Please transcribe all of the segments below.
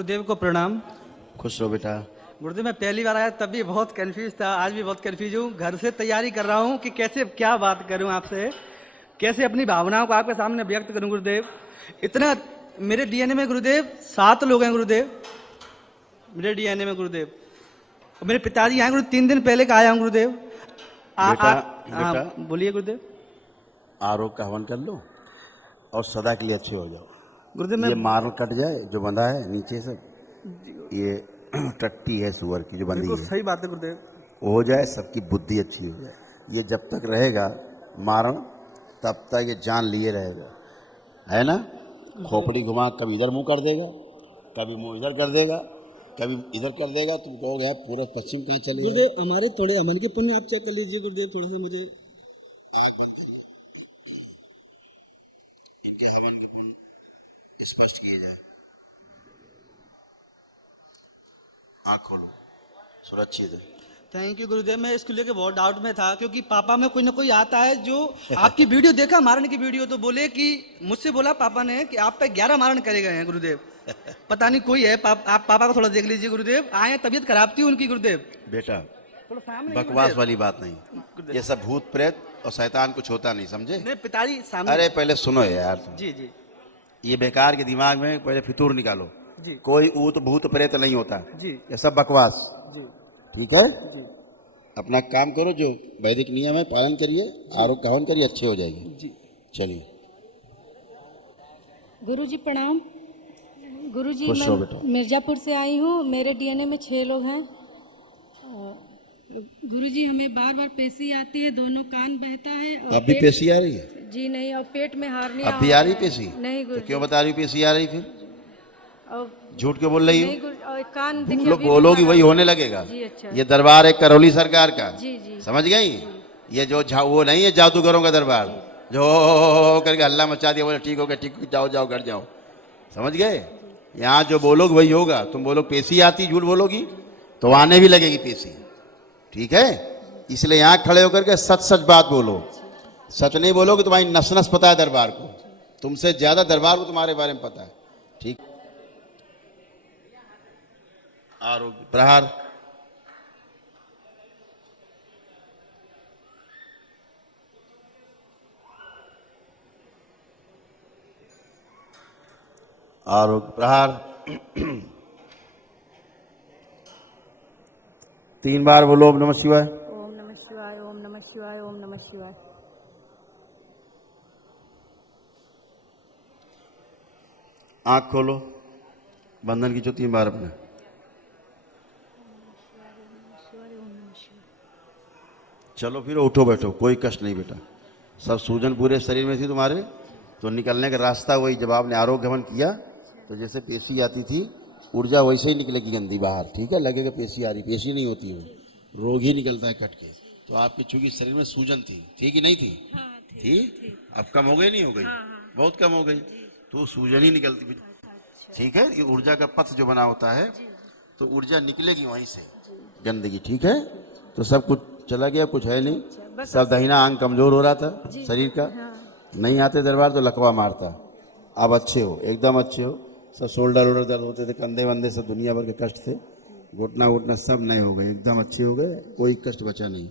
गुरुदेव को प्रणाम। खुश रहो बेटा। गुरुदेव मैं पहली बार आया तब भी बहुत कंफ्यूज था, आज भी बहुत कंफ्यूज हूँ। घर से तैयारी कर रहा हूँ कि कैसे क्या बात करूँ आपसे, कैसे अपनी भावनाओं को आपके सामने व्यक्त करूँ गुरुदेव। इतना मेरे डीएनए में गुरुदेव 7 लोग हैं गुरुदेव, मेरे डीएनए में गुरुदेव। और मेरे पिताजी यहाँ गुरु 3 दिन पहले का आया हूँ गुरुदेव। बेटा हाँ, बोलिए गुरुदेव। आरोग का हवन कर लो और सदा के लिए अच्छे हो जाओ। गुरुदेव ये मैं मार्ल कट जाए जो बंधा है नीचे सब, ये टट्टी है सुअर की जो बंधी बिल्कुल है, सही बात है गुरुदेव। वो हो जाए, सबकी बुद्धि अच्छी हो जाए। ये जब तक रहेगा मारण तब तक ये जान लिए रहेगा, है ना। खोपड़ी घुमा कभी इधर मुंह कर देगा, कभी मुंह इधर कर देगा, कभी इधर कर देगा। तुम कहोगे यार पूरा पश्चिम कहाँ चले गए। गुरुदेव हमारे थोड़े अमन के पुण्य आप चेक कर लीजिए गुरुदेव, थोड़ा सा मुझे। आँख बंद करो, इनके हवन के पुण्य स्पष्ट किए जाए। आँख खोलो, सुरक्षित है। थैंक यू गुरुदेव। मैं इसको लेके बहुत डाउट में था, क्योंकि पापा में कोई ना कोई आता है जो आपकी वीडियो देखा, मारने की वीडियो, तो बोले कि मुझसे बोला पापा ने कि आप पे 11 मारण करे गए हैं गुरुदेव। पता नहीं कोई है, आप पापा को थोड़ा देख लीजिए गुरुदेव। आए तबीयत खराब थी उनकी गुरुदेव। बेटा थोड़ा सामने बकवास गुरुदेव। वाली बात नहीं, गुरुदेव। ये सब भूत प्रेत और शैतान कुछ होता नहीं, समझे। नहीं पिताजी सामने। अरे पहले सुनो यार, जी जी ये बेकार के दिमाग में पहले फितूर निकालो। जी कोई ऊत भूत प्रेत नहीं होता, जी ये सब बकवास। जी ठीक है, जी अपना काम करो, जो वैदिक नियम है पालन करिए, आरोग्य का हवन करिए, अच्छे हो जाएगी। जी। चलिए। गुरुजी प्रणाम। गुरुजी खुश मैं रहो बेटा। मिर्ज़ापुर से आई हूँ, मेरे डीएनए में 6 लोग हैं। गुरुजी हमें बार बार पेशी आती है, दोनों कान बहता है और अब भी पेशी आ रही है? जी नहीं, और पेट में हार्निया अब भी आ रही होता है। पेशी? नहीं तो गुरुजी। क्यों बता रही पेशी आ रही फिर? और झूठ क्यों बोल रही हो? नहीं गुरु, और कान देखिए लोग अभी भी बोलोगी खराब वही है। होने लगेगा। जी अच्छा। ये दरबार है करौली सरकार का, जी जी समझ गई। ये जो वो नहीं है जादूगरों का दरबार जो करके हल्ला मचा दिया, बोले ठीक हो गया, ठीक हो, जाओ जाओ घर जाओ, समझ गए। यहाँ जो बोलोगे वही होगा। तुम बोलो पेशी आती, झूठ बोलोगी तो आने भी लगेगी पेशी, ठीक है। इसलिए यहाँ खड़े होकर के सच सच बात बोलो, सच नहीं बोलोगे। तुम्हारी नस नस पता है दरबार को, तुमसे ज्यादा दरबार को तुम्हारे बारे में पता है, ठीक। आरोग्य प्रहार। आरोग्य प्रहार। 3 बार बोलो ओम नमः शिवाय। ओम नमः शिवाय, ओम नमः शिवाय, ओम नमः शिवाय। आंख खोलो, बंधन खींचो 3 बार अपने। चलो फिर उठो बैठो, कोई कष्ट नहीं बेटा। सब सूजन पूरे शरीर में थी तुम्हारे, तो निकलने का रास्ता वही। जब आपने आरोग्य हवन किया तो जैसे पेशी आती थी, ऊर्जा वैसे ही निकलेगी गंदी बाहर, ठीक है। लगेगा पेशी आ रही, पेशी नहीं होती वो, रोग ही निकलता है कट के। तो आपके चूंकि शरीर में सूजन थी कि नहीं थी? थी। अब कम हो गई, नहीं हो गई? बहुत कम हो गई, तो सूजन ही निकलती, ठीक है। ये ऊर्जा का पथ जो बना होता है, तो ऊर्जा निकलेगी वहीं से, गंदगी, ठीक है। तो सब कुछ चला गया, कुछ है नहीं। सब दाहिना अंग कमजोर हो रहा था शरीर का, नहीं आते दरबार तो लकवा मारता। अब अच्छे हो, एकदम अच्छे हो। सब शोल्डर वोल्डर दर्द होते थे, कंधे वंधे सब दुनिया भर के कष्ट थे, घुटना वुटना सब नए हो गए, एकदम अच्छे हो गए, कोई कष्ट बचा नहीं।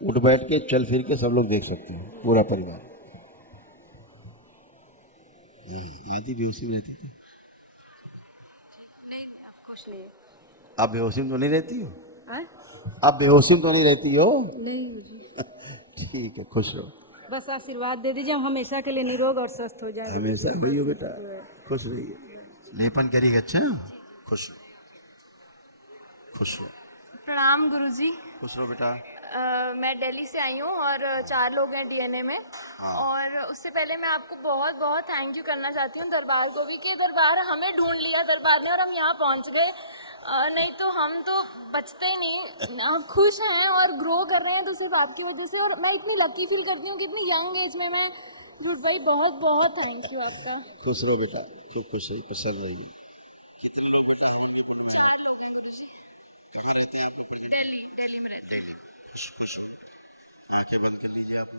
उठ बैठ के चल फिर के सब लोग देख सकते हो, पूरा परिवार। आदि बेहोशी में रहती थी, अब बेहोशी में तो नहीं रहती हो? अब बेहोशी में तो नहीं रहती हो? नहीं गुरुजी। ठीक है, खुश रहो। बस आशीर्वाद दे दीजिए, हम हमेशा के लिए निरोग और स्वस्थ हो जाए। हमेशा वही हो बेटा, खुश रहिए। लेपन करिएगा, अच्छा। खुश रहो, खुश रहो। प्रणाम गुरुजी। खुश रहो बेटा। मैं दिल्ली से आई हूँ और 4 लोग हैं डीएनए में। और उससे पहले मैं आपको बहुत बहुत थैंक यू करना चाहती हूँ दरबार को भी, कि दरबार हमें ढूंढ लिया दरबार ने और हम यहाँ पहुँच गए। नहीं तो हम तो बचते ही नहीं। आप खुश हैं और ग्रो कर रहे हैं तो सिर्फ आपकी वजह से, और मैं इतनी लकी फील करती हूँ कि इतनी यंग एज में मैं। ध्रुव भाई बहुत बहुत थैंक यू आपका। खुश रहो बेटा, खूब खुश रहिए, प्रसन्न रहिए। कितने लोग बेटा? 4 लोग हैं गुरुजी। कहाँ रहते हैं आपका? दिल्ली में रहते हैं। आंखें बंद कर लीजिए आप।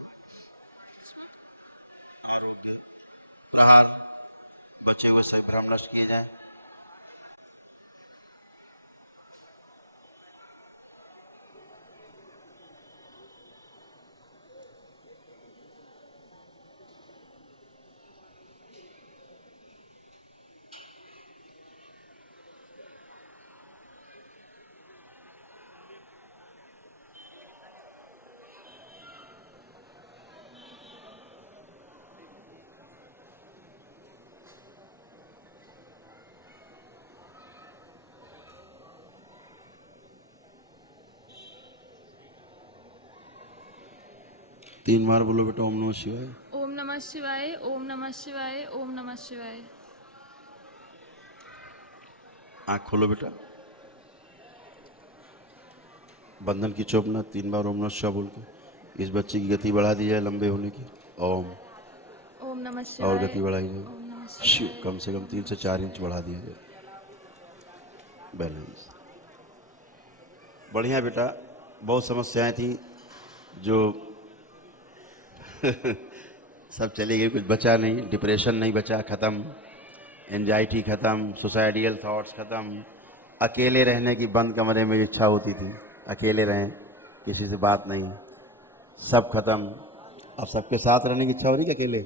आरोग्य प्रहार, बचे हुए सभी भ्रम नष्ट किए जाए। 3 बार बोलो बेटा ओम नमः शिवाय। ओम नमः शिवाय, ओम नमः शिवाय, ओम नमः शिवाय। आँख खोलो बेटा। बंधन की चौपना 3 बार ओम नमः शिवाय बोल के इस बच्चे की गति बढ़ा दी जाए लंबे होने की। ओम। ओम नमः और शिवाय। गति बढ़ाई जाए। ओम नमः शिव शिवाय। कम से कम 3 से 4 इंच बढ़ा दिया जाए। बैलेंस। बढ़िया बेटा। बहुत समस्याएं थी जो सब चली गई, कुछ बचा नहीं। डिप्रेशन नहीं बचा, खत्म। एंजाइटी खत्म, सुसाइडियल थॉट्स खत्म। अकेले रहने की बंद कमरे में इच्छा होती थी, अकेले रहें, किसी से बात नहीं, सब खत्म। अब सबके साथ रहने की इच्छा हो रही है कि अकेले?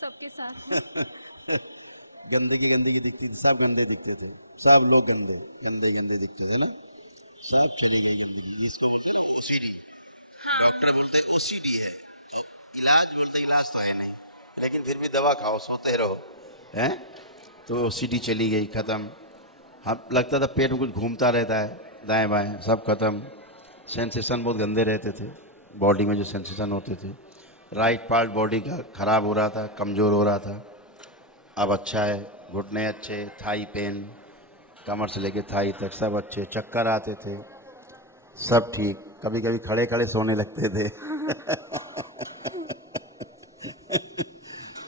सबके साथ। गंदगी गंदगी दिखती थी, सब गंदे दिखते थे, सब लोग गंदे गंदे गंदे दिखते थे ना, सब चली गई गंदगी। इसको मतलब ओसीडी, डॉक्टर बोलते हैं ओसीडी है, और इलाज बोलते इलाज तो है नहीं, लेकिन फिर भी दवा खाओ, सोते रहो, हैं? तो ओसीडी चली गई, खत्म। हम लगता था पेट में कुछ घूमता रहता है दाएं बाएं, सब खत्म। सेंसेशन बहुत गंदे रहते थे, बॉडी में जो सेंसेशन होते थे। राइट पार्ट बॉडी का खराब हो रहा था, कमज़ोर हो रहा था। अब अच्छा है, घुटने अच्छे, थाई पेन, कमर से लेके थाई तक सब अच्छे, चक्कर आते थे, सब ठीक। कभी कभी खड़े खड़े सोने लगते थे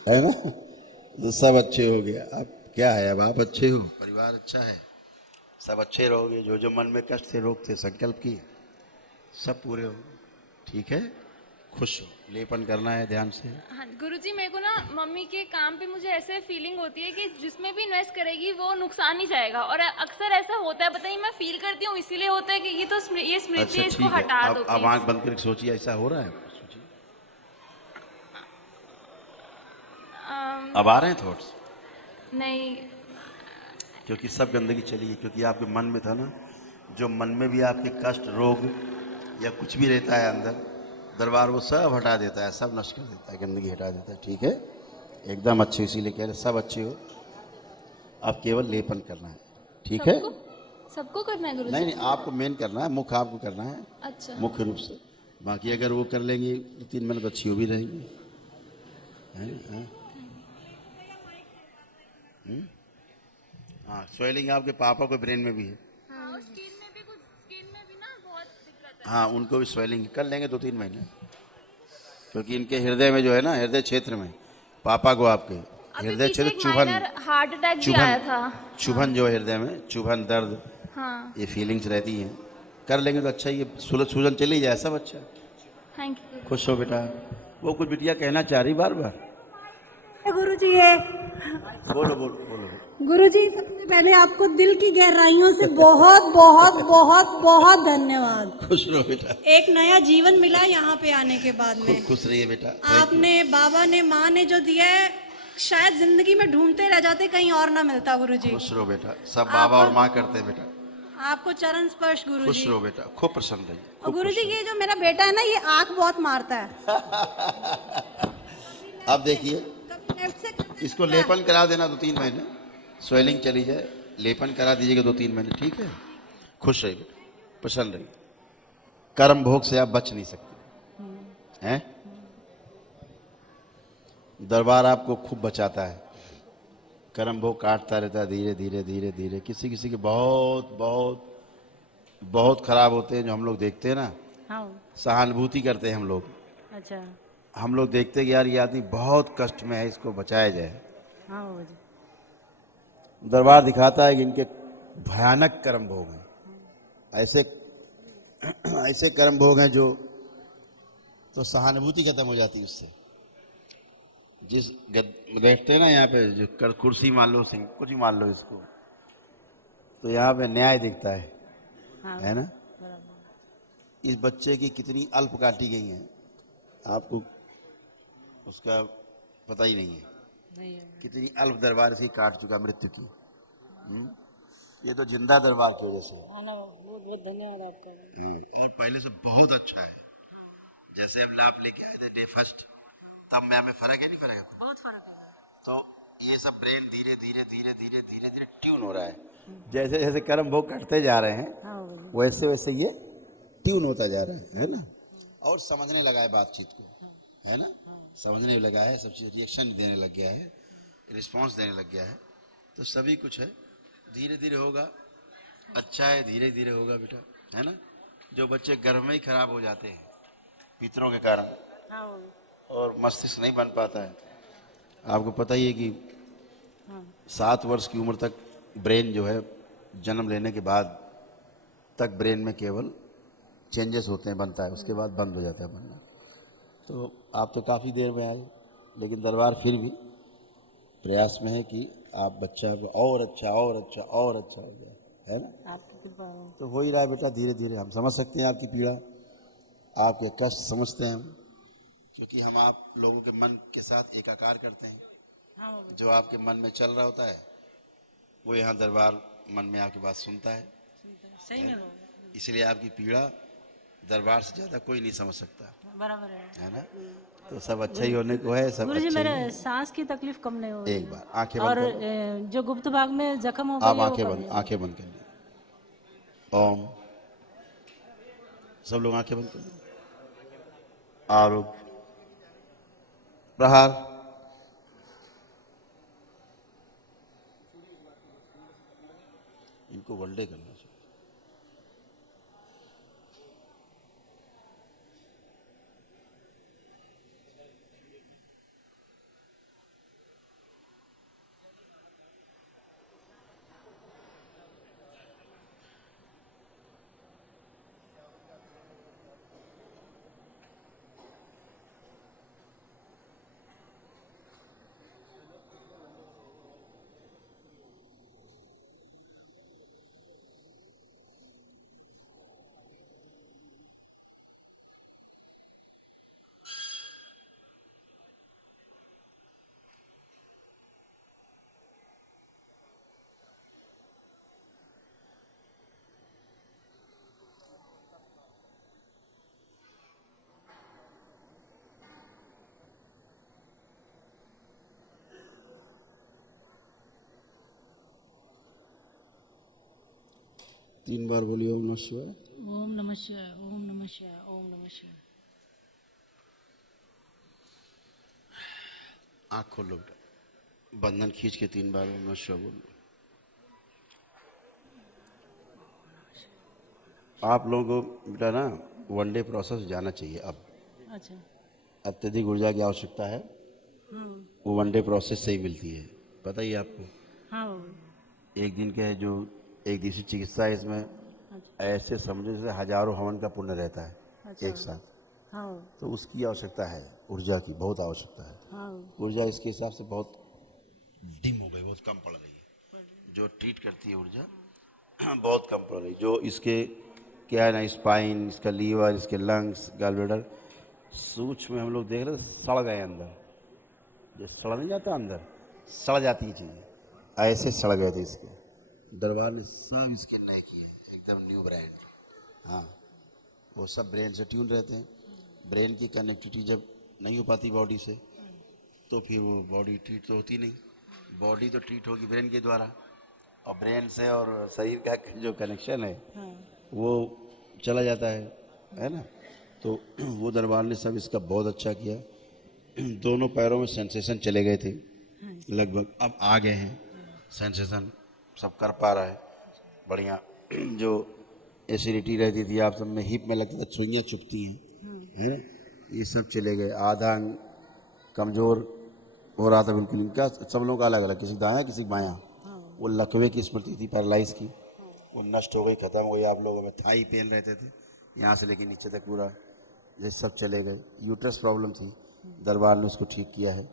है ना? तो सब अच्छे हो गया। अब क्या है, अब आप अच्छे हो, परिवार अच्छा है, सब अच्छे रहोगे। जो जो मन में कष्ट थे, रोग थे, संकल्प किए, सब पूरे हो। ठीक है, खुश हो। लेपन करना है ध्यान से। हाँ गुरुजी, मेरे को ना मम्मी के काम पे मुझे ऐसे फीलिंग होती है कि जिसमें भी इन्वेस्ट करेगी वो नुकसान ही जाएगा, और अक्सर ऐसा होता है, पता नहीं मैं फील करती हूँ, इसीलिए होता है कि ये तो ये स्मृति अच्छा है, इसको ठीक है, हटा दो अब please। आंख बंद करके सोचिए, ऐसा हो रहा है? सोचिए, अब आ रहे हैं थॉट्स? नहीं। क्योंकि सब गंदगी चली गई, क्योंकि आपके मन में था ना, जो मन में भी आपके कष्ट, रोग या कुछ भी रहता है अंदर, दरबार वो सब हटा देता है, सब नष्ट कर देता है, गंदगी हटा देता है। ठीक है, एकदम अच्छे, इसीलिए कह रहे सब अच्छे हो। अब केवल लेपन करना है। ठीक है, सबको करना है गुरुजी? नहीं नहीं, आपको मेन करना है, मुख आपको करना है। अच्छा। मुख्य रूप से। बाकी अगर वो कर लेंगे तो 3 महीने तो अच्छी हो भी रहेंगी, हैं? हाँ, स्वेलिंग आपके पापा को ब्रेन में भी है। हाँ, स्किन में भी ना बहुत दिक्कत है। हाँ, उनको भी स्वेलिंग कर लेंगे 2-3 महीने, क्योंकि इनके हृदय में जो है ना, हृदय क्षेत्र में, पापा को आपके हृदय क्षेत्र चुभन, हार्ट अटैक भी आया था। चुभन जो है हृदय में, चुभन, दर्द, हाँ। ये फीलिंग्स रहती हैं। कर लेंगे तो अच्छा, ये सूजन चली जाए, सब अच्छा। Thank you. खुश हो बेटा। वो कुछ बिटिया कहना चाह रही बार बार। गुरुजी ये बोलो बोलो बोलो। गुरुजी, सबसे पहले आपको दिल की गहराइयों से बहुत बहुत बहुत बहुत धन्यवाद। खुश रहो बेटा। एक नया जीवन मिला यहाँ पे आने के बाद में। खुश रहिए बेटा। आपने, बाबा ने, माँ ने जो दिया है, शायद जिंदगी में ढूंढते रह जाते, कहीं और ना मिलता गुरुजी। खुश रहो बेटा, सब बाबा और माँ करते हैं बेटा। आपको चरण स्पर्श खुश गुरुजी। रहो बेटा, खूब प्रसन्न रहिए। और गुरुजी, ये जो मेरा बेटा है ना, ये आँख बहुत मारता है। अब देखिए, कभी लेफ्ट से करता है, इसको लेपन करा देना 2-3 महीने, स्वेलिंग चली जाए, लेपन करा दीजिएगा 2-3 महीने। ठीक है, खुश रहिए बेटा, प्रसन्न रहिए। कर्म भोग से आप बच नहीं सकते हैं। दरबार आपको खूब बचाता है, कर्म भोग काटता रहता है, धीरे धीरे धीरे धीरे। किसी किसी के बहुत बहुत बहुत खराब होते हैं, जो हम लोग देखते हैं ना, हाँ। सहानुभूति करते हैं हम लोग। अच्छा। हम लोग देखते हैं कि यार ये आदमी बहुत कष्ट में है, इसको बचाया जाए। हाँ गुरुजी। दरबार दिखाता है कि इनके भयानक कर्म भोग हैं, ऐसे ऐसे कर्म भोग हैं जो, तो सहानुभूति खत्म हो जाती है उससे। जिस बैठते हैं ना यहाँ पे, जो कुर्सी मान लो, सिंह कुछ ही मान लो इसको, तो यहाँ पे न्याय दिखता है, हाँ। है ना? इस बच्चे की कितनी अल्प काटी गई हैं, आपको उसका पता ही नहीं है। कितनी अल्प दरबार से काट चुका मृत्यु की। ये तो जिंदा दरबार की वजह से। बहुत बहुत धन्यवाद आपका। और पहले से बहुत अच्छा है। जैसे अब लाभ लेके आए थे डे फर्स्ट, तब में हमें फर्क है, नहीं फर्क है? बहुत फर्क है। तो ये सब ब्रेन धीरे धीरे धीरे धीरे धीरे धीरे ट्यून हो रहा है। जैसे जैसे कर्म भोग करते जा रहे हैं, हाँ, वैसे वैसे ये ट्यून होता जा रहा है ना? और समझने लगा है बातचीत को। है ना, समझने भी लगा है, सब चीज़ रिएक्शन देने लग गया है, रिस्पांस देने लग गया है। तो सभी कुछ है, धीरे धीरे होगा, अच्छा है, धीरे धीरे होगा बेटा, है ना। जो बच्चे गर्भ में ही खराब हो जाते हैं पितरों के कारण, और मस्तिष्क नहीं बन पाता है, आपको पता ही है कि 7 वर्ष की उम्र तक ब्रेन जो है जन्म लेने के बाद तक ब्रेन में केवल चेंजेस होते हैं, बनता है, उसके बाद बंद हो जाता है बनना। तो आप तो काफ़ी देर में आए, लेकिन दरबार फिर भी प्रयास में है कि आप बच्चा को और अच्छा और अच्छा और अच्छा हो जाए, है ना। आपकी कृपा हो। तो हो ही रहा है बेटा, धीरे धीरे। हम समझ सकते हैं आपकी पीड़ा, आपके कष्ट समझते हैं हम, क्योंकि हम आप लोगों के मन के साथ एकाकार करते हैं। जो आपके मन में चल रहा होता है वो यहाँ दरबार मन में आपकी बात सुनता है, सही में इसलिए आपकी पीड़ा दरबार से ज्यादा कोई नहीं समझ सकता, बराबर है ना। तो सब अच्छा ही होने को है, सब गुरु जी अच्छा ही मेरे है। सांस की तकलीफ कम नहीं हो रही एक बार आंखें और बंद कर, जो गुप्त भाग में जख्म हो आप गई है, वो आंखें कम बंद, नहीं। आंखें बंद कर लीजिए। ओम, सब लोग आंखें बंद कर लीजिए। आरोप, प्रहार, इनको वनडे करना चाहिए। तीन बार बोलिए ओम नमः शिवाय। ओम नमः शिवाय, ओम नमः शिवाय, ओम नमः शिवाय। आँख खोल लो बेटा, बंधन खींच के 3 बार ओम नमः शिवाय बोल लो। आप लोगों को बेटा ना वनडे प्रोसेस जाना चाहिए। अब अच्छा। अत्यधिक ऊर्जा की आवश्यकता है, वो वनडे प्रोसेस से ही मिलती है, पता ही है आपको। हाँ बाबू। एक दिन के जो एक दिवसीय चिकित्सा है, इसमें ऐसे समझो जैसे हजारों हवन का पुण्य रहता है एक साथ, हाँ तो उसकी आवश्यकता है, ऊर्जा की बहुत आवश्यकता है। हाँ ऊर्जा इसके हिसाब से बहुत डिम हो गई, बहुत कम पड़ रही है, जो ट्रीट करती है ऊर्जा बहुत कम पड़ रही। जो इसके क्या है ना, स्पाइन, इसका लीवर, इसके लंग्स, गॉलब्लैडर, सूक्ष्म में हम लोग देख रहे सड़ गए अंदर, जो सड़ नहीं जाता अंदर, सड़ जाती है चीज़ें, ऐसे सड़ गए थे इसके। दरबार ने सब इसके नए किए, एकदम न्यू ब्रांड। हाँ, वो सब ब्रेन से ट्यून रहते हैं। ब्रेन की कनेक्टिविटी जब नहीं हो पाती बॉडी से, तो फिर वो बॉडी ट्रीट तो होती नहीं। बॉडी तो ट्रीट होगी ब्रेन के द्वारा, और ब्रेन से और शरीर का जो कनेक्शन है वो चला जाता है ना। तो वो दरबार ने सब इसका बहुत अच्छा किया। दोनों पैरों में सेंसेशन चले गए थे लगभग, अब आ गए हैं सेंसेशन, सब कर पा रहा है बढ़िया। जो एसिडिटी रहती थी आप सब में, हिप में लगता था सुइयाँ चुभती हैं, है ना, ये सब चले गए। आधा अंग कमज़ोर हो रहा था बिल्कुल इनका, सब लोगों का अलग अलग, किसी दायां किसी बायां। वो लकवे की स्मृति थी पैरालाइज की, वो नष्ट हो गई, खत्म हो गई। आप लोगों में थाई पेन रहते थे यहाँ से लेके नीचे तक पूरा, ये सब चले गए। यूट्रस प्रॉब्लम थी, दरबार ने उसको ठीक किया है।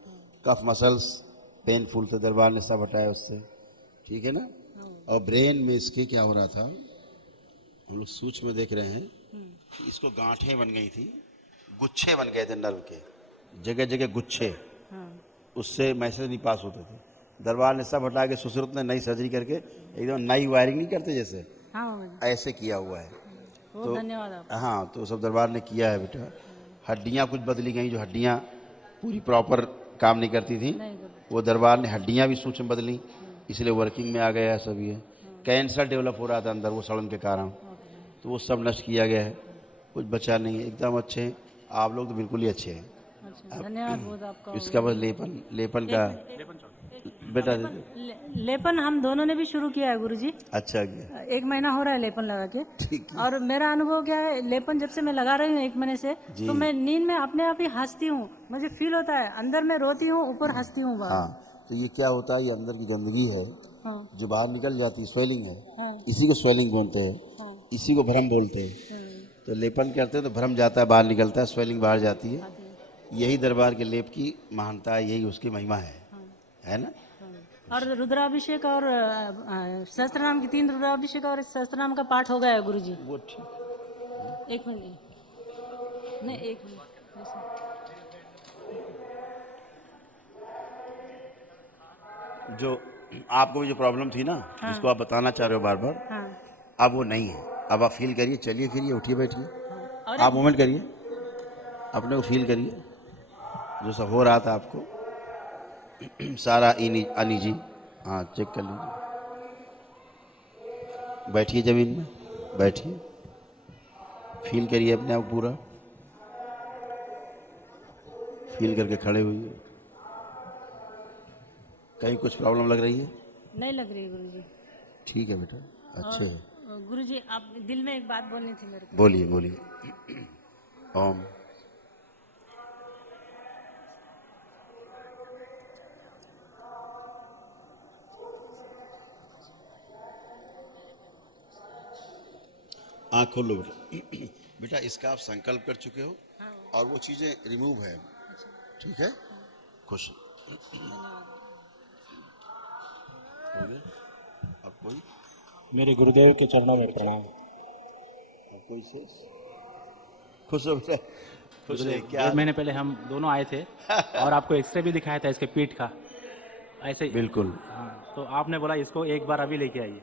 कफ मसल्स पेनफुल थे, दरबार ने सब हटाया उससे, ठीक है ना। और ब्रेन में इसके क्या हो रहा था, हम लोग सूक्ष्म में देख रहे हैं कि इसको गांठें बन गई थी, गुच्छे बन गए थे नर्व के, जगह जगह गुच्छे, उससे मैसेज नहीं पास होते थे। दरबार ने सब हटा के सुश्रुत ने नई सर्जरी करके एकदम नई वायरिंग नहीं करते जैसे, ऐसे किया हुआ है। तो धन्यवाद आप। हाँ, तो सब दरबार ने किया है बेटा। हड्डियाँ कुछ बदली गई, जो हड्डियाँ पूरी प्रॉपर काम नहीं करती थी, वो दरबार ने हड्डियाँ भी सूक्ष्म बदली, इसलिए वर्किंग में आ गया है सब। ये कैंसर डेवलप हो रहा था अंदर वो सड़न के कारण, तो वो सब नष्ट किया गया है, कुछ बचा नहीं है, एकदम अच्छे हैं। आप लोग तो बिल्कुल ही अच्छे हैं, अच्छा, धन्यवाद बहुत आपका। इसका बस लेपन लेपन का बेटा दे दो। लेपन हम दोनों ने भी शुरू किया है गुरुजी। अच्छा किया। 1 महीना हो रहा है लेपन लगा के। ठीक है। और मेरा अनुभव क्या है, लेपन जब से मैं लगा रही हूँ 1 महीने से, जी। तो मैं नींद में अपने आप ही हंसती हूँ। मुझे फील होता है अंदर में रोती हूँ, ऊपर हंसती हूँ बाहर। हाँ, तो ये क्या होता है, ये अंदर की गंदगी है हाँ, जो बाहर निकल जाती है, स्वेलिंग है, हाँ, इसी को स्वेलिंग बोलते हैं, हाँ, इसी को भ्रम बोलते हैं। तो लेपन करते हैं तो भ्रम जाता है, बाहर निकलता है, स्वेलिंग बाहर जाती है। यही दरबार के लेप की महानता है, यही उसकी महिमा है ना। और रुद्राभिषेक और सहस्त्रनाम की 3 रुद्राभिषेक और सहस्त्रनाम का पाठ हो गया है गुरुजी। वो ठीक। 1 मिनट नहीं, 1 मिनट। जो आपको भी जो प्रॉब्लम थी ना, जिसको आप बताना चाह रहे हो बार बार, हाँ, अब वो नहीं है। अब आप फील करिए, चलिए फिरिए, उठिए बैठिए, और आप मूवमेंट करिए, अपने को फील करिए जो सब हो रहा था आपको सारा अनिजी। हाँ, चेक कर लीजिए। बैठिए जमीन में, बैठिए, फील करिए अपने आप पूरा, फील करके खड़े हुइए। कहीं कुछ प्रॉब्लम लग रही है? नहीं लग रही है गुरुजी। ठीक है बेटा, अच्छे है। गुरुजी आप दिल में एक बात बोलनी थी मेरे को। बोलिए बोलिए। ओम। आँख खोलो बेटा। बेटा इसका आप संकल्प कर चुके हो और वो चीज़ें रिमूव है, ठीक है। खुश हो गया। अब कोई मेरे गुरुदेव के चरणों में प्रणाम। अब कोई शेष? खुश हो बेटा, खुश है। क्या 1 महीने पहले हम दोनों आए थे और आपको एक्सरे भी दिखाया था इसके पीठ का, ऐसे ही। बिल्कुल। हाँ, तो आपने बोला इसको एक बार अभी लेके आइए।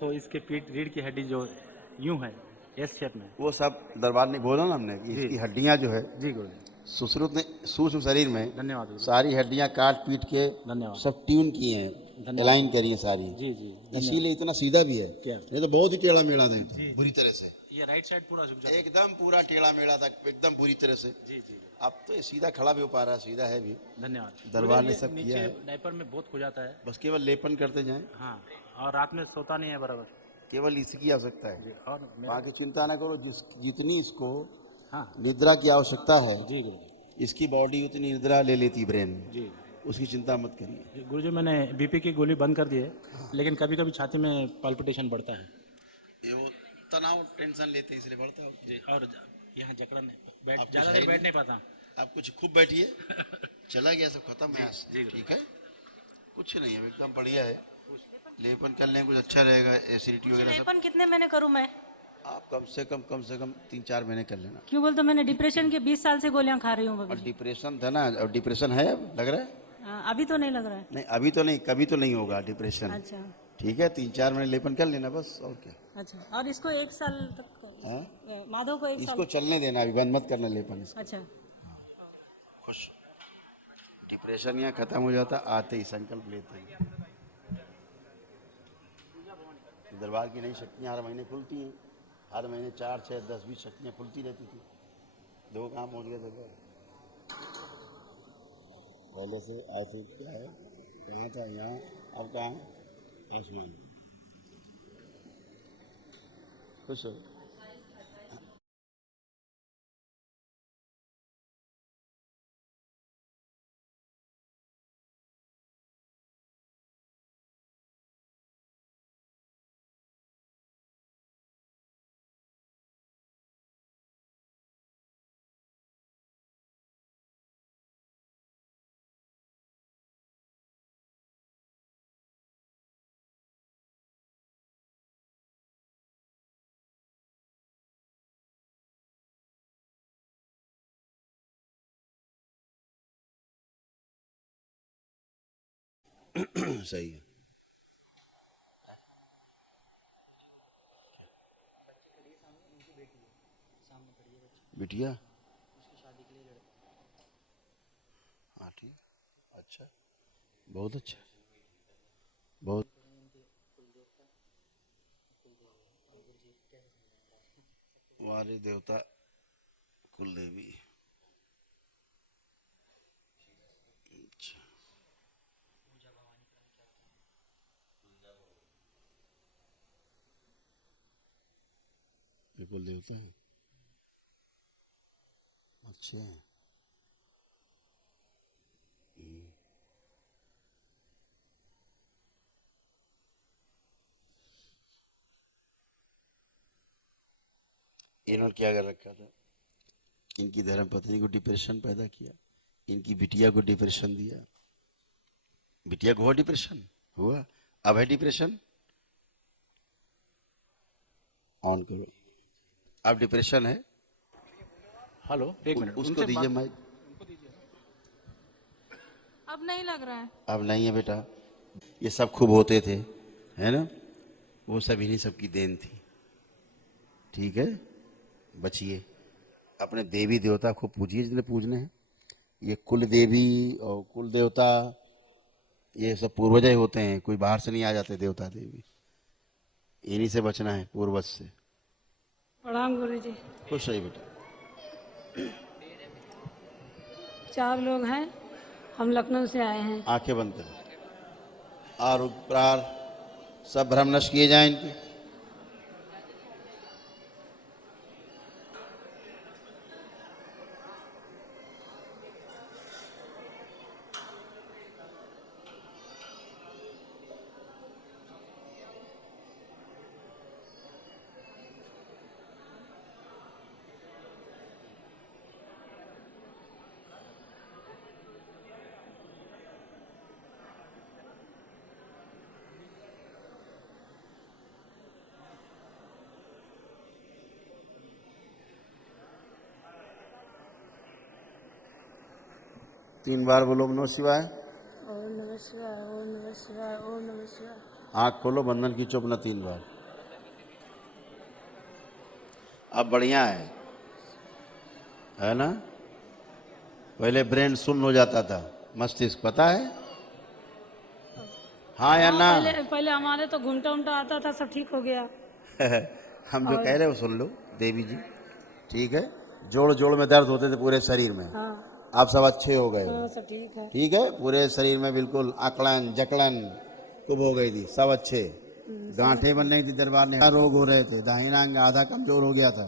तो इसके पीठ रीढ़ की हड्डी जो यूं है, एस शेप में। वो सब दरबार ने बोला ना हमने कि इसकी हड्डियां जो है, जी गुरुजी, सुश्रुत ने सूक्ष्म शरीर में धन्यवाद गुरुजी। सारी हड्डियां काट पीट के धन्यवाद। सब ट्यून की हैं, धन्यवाद। अलाइन करी हैं सारी। जी जी, इसीलिए इतना सीधा भी है। क्या? नहीं तो बहुत ही टेढ़ा मेढ़ा था, बुरी तरह से, ये राइट साइड पूरा झुक जाता एकदम पूरा टेढ़ा मेढ़ा था, एकदम बुरी तरह से। है। जी जी, अब तो ये सीधा खड़ा भी हो पा रहा है, सीधा है भी। धन्यवाद। दरबार ने गुरुजी, सब ये किया नीचे है। डायपर में बहुत खो जाता है। बस केवल लेपन करते जाएं, हाँ, और रात में सोता नहीं है बराबर। केवल इसकी आवश्यकता है। और बाकी चिंता ना करो, जितनी इसको हाँ निद्रा की आवश्यकता है, जी गुरुजी, इसकी बॉडी उतनी निद्रा ले लेती ब्रेन, जी उसकी चिंता मत करिए। जी। गुरुजी मैंने बीपी की गोली बंद कर दी है, लेकिन कभी कभी छाती में पल्पिटेशन बढ़ता है। ये वो तनाव टेंशन लेते हैं इसलिए बढ़ता है। जी, और यहाँ जकड़न है, आप कुछ ज़्यादा है देर ही बैठ नहीं। नहीं पाता। आप कुछ खूब बैठिए, चला गया सब खत्म है, जी। ठीक है, कुछ नहीं है, एकदम बढ़िया है। लेपन कर लें, कुछ अच्छा रहेगा, एसिडिटी वगैरह सब। लेपन कितने महीने करूँ मैं? आप कम से कम 3-4 महीने कर लेना। क्यों बोलते, मैंने डिप्रेशन के 20 साल से गोलियां खा रही हूँ और अभी। डिप्रेशन था ना, और डिप्रेशन है अब लग रहा है? अभी तो नहीं लग रहा है। नहीं अभी तो नहीं, कभी तो नहीं होगा डिप्रेशन। अच्छा ठीक है, 3-4 महीने लेपन कर लेना बस, और क्या। अच्छा, और इसको 1 साल तक हाँ? माधव को 1 इसको साल। चलने देना, अभी बंद मत करना लेपन इसको। अच्छा, खुश। डिप्रेशन यहाँ खत्म हो जाता, आते ही संकल्प लेते हैं। दरबार की नई शक्तियाँ हर महीने खुलती हैं, हर महीने 4, 6, 10, 20 शक्तियाँ खुलती रहती थी। 2 काम हो गया दरबार। पहले से आए थे, क्या है, कहाँ था, यहाँ, अब कहाँ, आसमान। खुश हो। सही है। बिटिया, हाँ ठीक, अच्छा, बहुत अच्छा, बहुत। हमारे देवता कुल देवी, कुल देवता हैं अच्छे हैं। इन्होंने क्या कर रखा था, इनकी धर्म पत्नी को डिप्रेशन पैदा किया, इनकी बिटिया को डिप्रेशन दिया, बिटिया को हुआ डिप्रेशन, हुआ अब है डिप्रेशन, ऑन करो, अब डिप्रेशन है। हेलो, एक मिनट, उसको उनसे दीजिए बात- माइक। अब नहीं लग रहा है। अब नहीं है बेटा, ये सब खूब होते थे, है ना, वो सब इन्हीं सबकी देन थी। ठीक है, बचिए, अपने देवी देवता को पूजिए जितने पूजने हैं। ये कुल देवी और कुल देवता ये सब पूर्वज ही होते हैं, कोई बाहर से नहीं आ जाते देवता देवी, इन्हीं से बचना है, पूर्वज से। प्रणाम गुरु जी। खुश रहिए बेटा। 4 लोग हैं, हम लखनऊ से आए हैं। आंखें बंद करें और उपरार सब भ्रम नष्ट किए जाएं इनके। तीन बार बोलो ओम नमः शिवाय। ओम नमः शिवाय, ओम नमः शिवाय, ओम नमः शिवाय। आंख खोलो, बंधन खींचो अपना 3 बार। अब बढ़िया है ना। पहले ब्रेन सुन्न हो जाता था, मस्तिष्क, पता है, हाँ या ना? पहले हमारे तो घुमटा उमटा आता था, सब ठीक हो गया। हम जो कह रहे हो सुन लो देवी जी, ठीक है। जोड़ जोड़ में दर्द होते थे पूरे शरीर में, हाँ आप सब अच्छे हो गए हो, हाँ, सब ठीक है। ठीक है। पूरे शरीर में बिल्कुल आकलन जकड़न कुब हो गई थी, सब अच्छे। गांठें बन रही थी दरबार में, रोग हो रहे थे, दाहिना अंग आधा कमजोर हो गया था,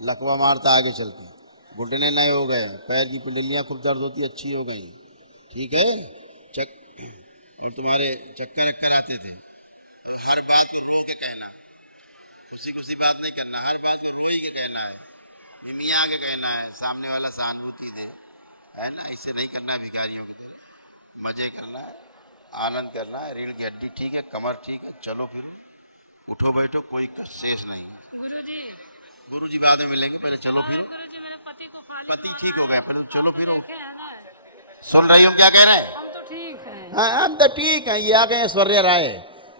लकवा मारता आगे चलते, घुटने नए हो गए, पैर की पिंडलियां खूब दर्द होती अच्छी हो गई, ठीक है। और तुम्हारे चक्कर अक्कर आते थे। हर बात को रो के कहना, खुशी खुशी बात नहीं करना, हर बात को रो ही के कहना है, मिमिया के कहना है, सामने वाला सहानुभूति दे, है ना। इससे नहीं करना, भिखारियों की तरह मजे करना है, आनंद करना है। रीढ़ की हड्डी ठीक है, कमर ठीक है, चलो फिर उठो बैठो, कोई शेष नहीं है। गुरु जी बाद में मिलेंगे, पहले चलो फिर। पति ठीक हो गया, पहले चलो फिर। सुन रही हम क्या कह रहे हैं? ठीक है, हाँ हम तो ठीक है। ये आ गए ऐश्वर्या राय,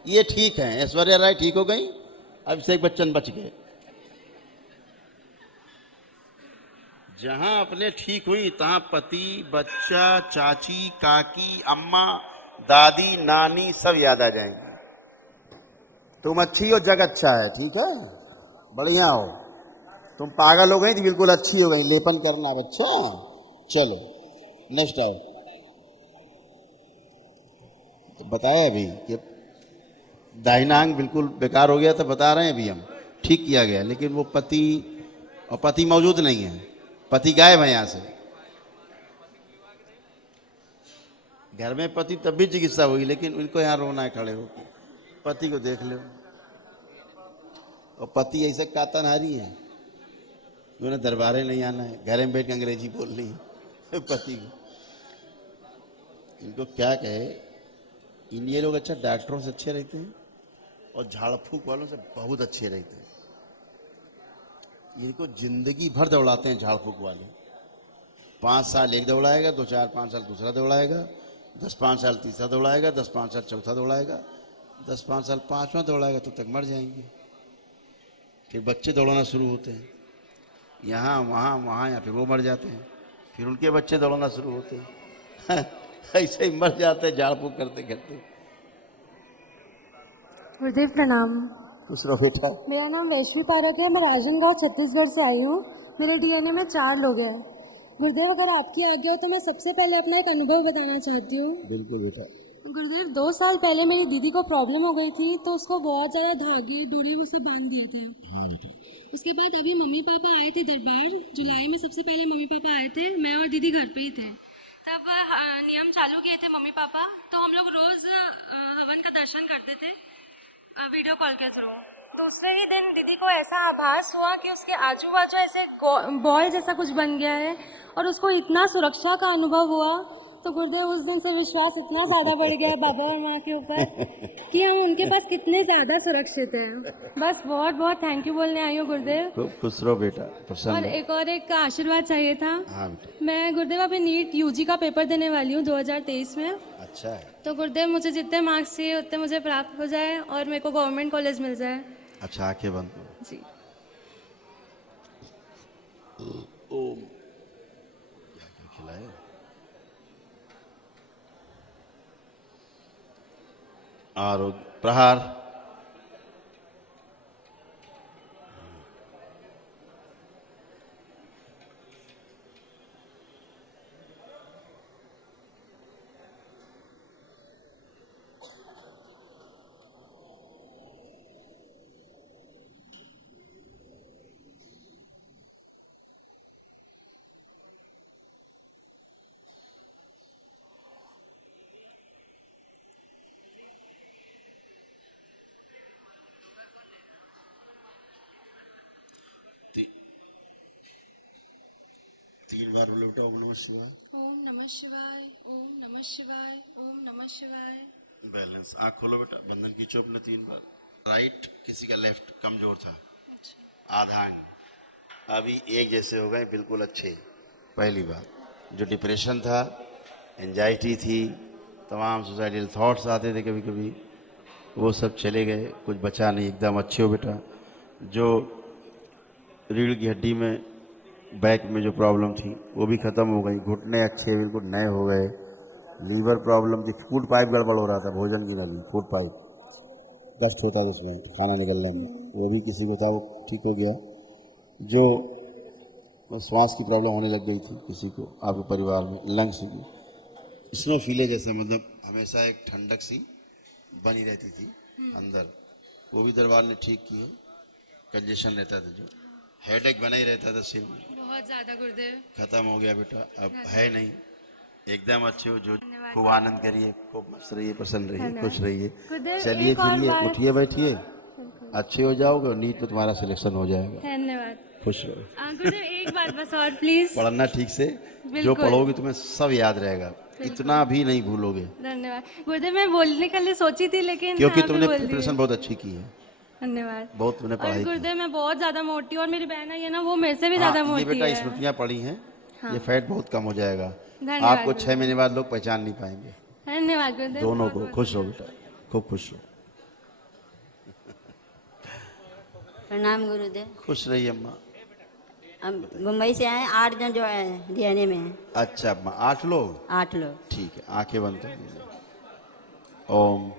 ये ठीक है, ऐश्वर्या राय ठीक हो गई, अभिषेक बच्चन बच गए। जहां अपने ठीक हुई तहां पति, बच्चा, चाची, काकी, अम्मा, दादी, नानी सब याद आ जाएंगी। तुम अच्छी हो, जग अच्छा है, ठीक है, बढ़िया हो। तुम पागल हो गई थी, बिल्कुल अच्छी हो गई। लेपन करना बच्चों, चलो नेक्स्ट आओ। तो बताया अभी कि दाहिना अंग बिल्कुल बेकार हो गया था, बता रहे हैं अभी हम, ठीक किया गया, लेकिन वो पति और पति मौजूद नहीं है, पति गायब है यहाँ से। घर में पति तब भी चिकित्सा हुई, लेकिन उनको यहाँ रोना है खड़े होकर, पति को देख लो। और पति ऐसे कातनहारी है, उन्हें दरबारे नहीं आना है, घर में बैठ के अंग्रेजी बोलनी है पति को। इनको क्या कहे, ये लोग अच्छा डॉक्टरों से अच्छे रहते हैं और झाड़ फूक वालों से बहुत अच्छे रहते हैं। इनको जिंदगी भर दौड़ाते हैं झाड़ फूक वाले। 5 साल एक दौड़ाएगा, 2 4 5 साल दूसरा दौड़ाएगा, 10-5 साल तीसरा दौड़ाएगा, 10-5 साल चौथा दौड़ाएगा, 10-5 साल पांचवा दौड़ाएगा, तो तक मर जाएंगे। फिर बच्चे दौड़ाना शुरू होते हैं, यहाँ वहाँ वहाँ, या फिर वो मर जाते हैं, फिर उनके बच्चे दौड़ाना शुरू होते हैं ऐसे ही मर जाते हैं झाड़ फूक करते करते। गुरुदेव प्रणाम। खुश रहो बेटा। मेरा नाम वैष्णवी पारक है, मैं राजनांदगांव छत्तीसगढ़ से आई हूँ। मेरे डीएनए में 4 लोग हैं। गुरुदेव अगर आपकी आज्ञा हो तो मैं सबसे पहले अपना एक अनुभव बताना चाहती हूँ। बिल्कुल बेटा। गुरुदेव 2 साल पहले मेरी दीदी को प्रॉब्लम हो गई थी, तो उसको बहुत ज्यादा धागे डोरी वो सब बांध दिए थे। हाँ बेटा। उसके बाद अभी मम्मी पापा आए थे दरबार, जुलाई में सबसे पहले मम्मी पापा आए थे, मैं और दीदी घर पे ही थे। तब नियम चालू किए थे मम्मी पापा, तो हम लोग रोज़ हवन का दर्शन करते थे वीडियो कॉल के थ्रू। दूसरे ही दिन दीदी को ऐसा आभास हुआ कि उसके आजू बाजू ऐसे बॉल जैसा कुछ बन गया है और उसको इतना सुरक्षा का अनुभव हुआ, तो गुरुदेव उस दिन से विश्वास इतना ज़्यादा बढ़ गया बाबा और माँ के ऊपर कि हम उनके पास कितने ज़्यादा सुरक्षित हैं। बस बहुत बहुत थैंक यू बोलने आई हूँ गुरुदेव। खूब खुश रहो बेटा, प्रसन्न और रहो। एक आशीर्वाद चाहिए था। हाँ बेटा। मैं गुरुदेव अभी नीट यूजी का पेपर देने वाली हूँ 2023 में। अच्छा है। तो गुरुदेव मुझे जितने मार्क्स चाहिए उतने मुझे प्राप्त हो जाए और मेरे को गवर्नमेंट कॉलेज मिल जाए। अच्छा, आंखें बंद करो। जी। ओम। क्या क्या खिलाए? आरोग्य प्रहार। तीन बार बोलो बेटा, ओम नमः शिवाय। ओम नमः शिवाय, ओम नमः शिवाय, ओम नमः शिवाय। बैलेंस। आँख खोलो बेटा, बंधन खींचो अपने 3 बार। राइट, किसी का लेफ्ट कमजोर था। आधा अंग अभी एक जैसे हो गए, बिल्कुल अच्छे। पहली बात, जो डिप्रेशन था, एंजाइटी थी, तमाम सुसाइडल थॉट्स आते थे कभी कभी, वो सब चले गए, कुछ बचा नहीं, एकदम अच्छे हो बेटा। जो रीढ़ की हड्डी में बैक में जो प्रॉब्लम थी वो भी ख़त्म हो गई, घुटने अच्छे बिल्कुल नए हो गए। लीवर प्रॉब्लम थी, फूड पाइप गड़बड़ हो रहा था, भोजन की नली, फूड पाइप कष्ट होता था उसमें खाना निकलने में, वो भी किसी को था, वो ठीक हो गया। जो श्वास की प्रॉब्लम होने लग गई थी किसी को आपके परिवार में, लंग्स की स्नो फीले जैसा, मतलब हमेशा एक ठंडक सी बनी रहती थी अंदर, वो भी दरबार ने ठीक की है। कंजेशन रहता था, जो हेडेक बना ही रहता था सिर में, बहुत ज़्यादा गुरुदेव। खत्म हो गया बेटा, अब है नहीं, एकदम अच्छे हो। जो खूब आनंद करिए, खूब मस्त रहिए, प्रसन्न रहिए, खुश रहिए। चलिए फिरिए, उठिए, बैठिए, अच्छे हो जाओगे और नीट में तुम्हारा सिलेक्शन हो जाएगा। धन्यवाद खुश रहो। गुरुदेव। एक बात बस और प्लीज। पढ़ना ठीक से, जो पढ़ोगे तुम्हें सब याद रहेगा, इतना भी नहीं भूलोगे। धन्यवाद गुरुदेव। मैं बोलने के लिए सोची थी लेकिन क्योंकि आप ही तुमने बोल दिए। प्रिपरेशन बहुत अच्छी की है, धन्यवाद। बहुत तुमने और पढ़ाई की। गुरुदेव मैं बहुत ज्यादा मोटी हूँ और मेरी बहन है ना, वो मेरे से भी हाँ, ज्यादा ये मोटी बेटा है। स्मृतियाँ पड़ी हैं, ये फैट बहुत कम हो जाएगा। धन्यवाद आपको 6 महीने बाद लोग पहचान नहीं पाएंगे, धन्यवाद गुरुदेव। दोनों बहुत को। बहुत खुश रहो बेटा, खूब खुश रहो। प्रणाम गुरुदेव। खुश रहिए अम्मा। हम मुंबई से आए, 8 जन जो है डीएनए में है। अच्छा अम्मा, 8 लोग? 8 लोग। ठीक है, आंखें बंद कर दीजिए। ओम।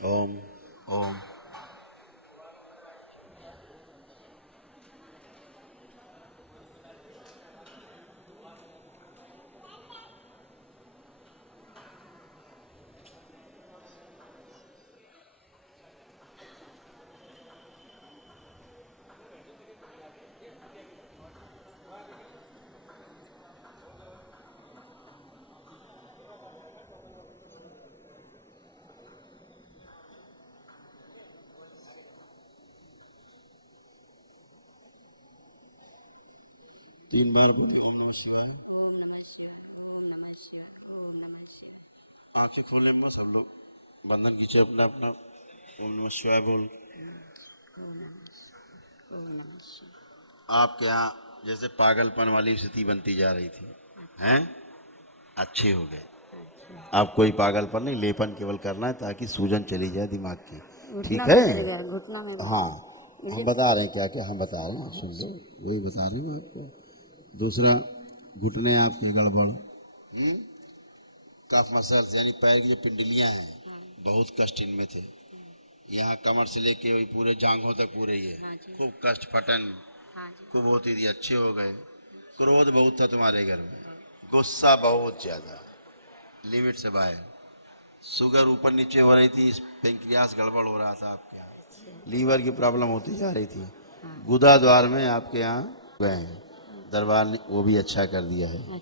ओम ओम। तीन बार बोलिए ओम नमः शिवाय। ओम नमः शिवाय, ओम नमः शिवाय, ओम नमः शिवाय। आंखें खोले अम्मा, सब लोग बंधन कीजिए अपना अपना, ओम नमः शिवाय बोल। ओम नमः शिवाय। आपके यहाँ जैसे पागलपन वाली स्थिति बनती जा रही थी, हैं? अच्छे हो गए। अब कोई पागलपन नहीं, लेपन केवल करना है ताकि सूजन चली जाए दिमाग की, ठीक है? घुटना में हाँ, हम बता रहे हैं क्या क्या हम बता रहे हैं, सुन लो, वही बता रहे हैं आपको। दूसरा, घुटने आपके गड़बड़, कफ मसल्स यानी पैर की जो पिंडलियां हैं, बहुत कष्ट इनमें थे। यहाँ कमर से लेके वही पूरे जांघों तक पूरे ही है, खूब कष्ट, फटन खूब होती थी, अच्छे हो गए। क्रोध बहुत था तुम्हारे घर में, गुस्सा बहुत ज्यादा, लिमिट से बाहर, शुगर ऊपर नीचे हो रही थी, पेंक्रियास गड़बड़ हो रहा था आपके यहाँ, लीवर की प्रॉब्लम होती जा रही थी, गुदा द्वार में आपके यहाँ गए हैं, दरबार ने वो भी अच्छा कर दिया है।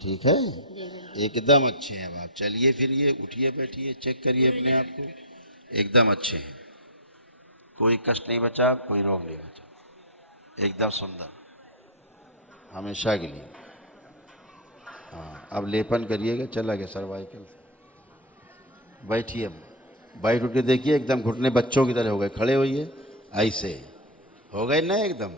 ठीक है, एकदम अच्छे हैं अब आप। चलिए फिर ये उठिए बैठिए, चेक करिए अपने आप को, एकदम अच्छे हैं, कोई कष्ट नहीं बचा, कोई रोग नहीं बचा, एकदम सुंदर हमेशा के लिए। हाँ, अब लेपन करिएगा, चला गया सर्वाइकल। बैठिए, बैठ उठ के देखिए, एकदम घुटने बच्चों की तरह हो गए, खड़े होइए, ऐसे हो गए ना, एकदम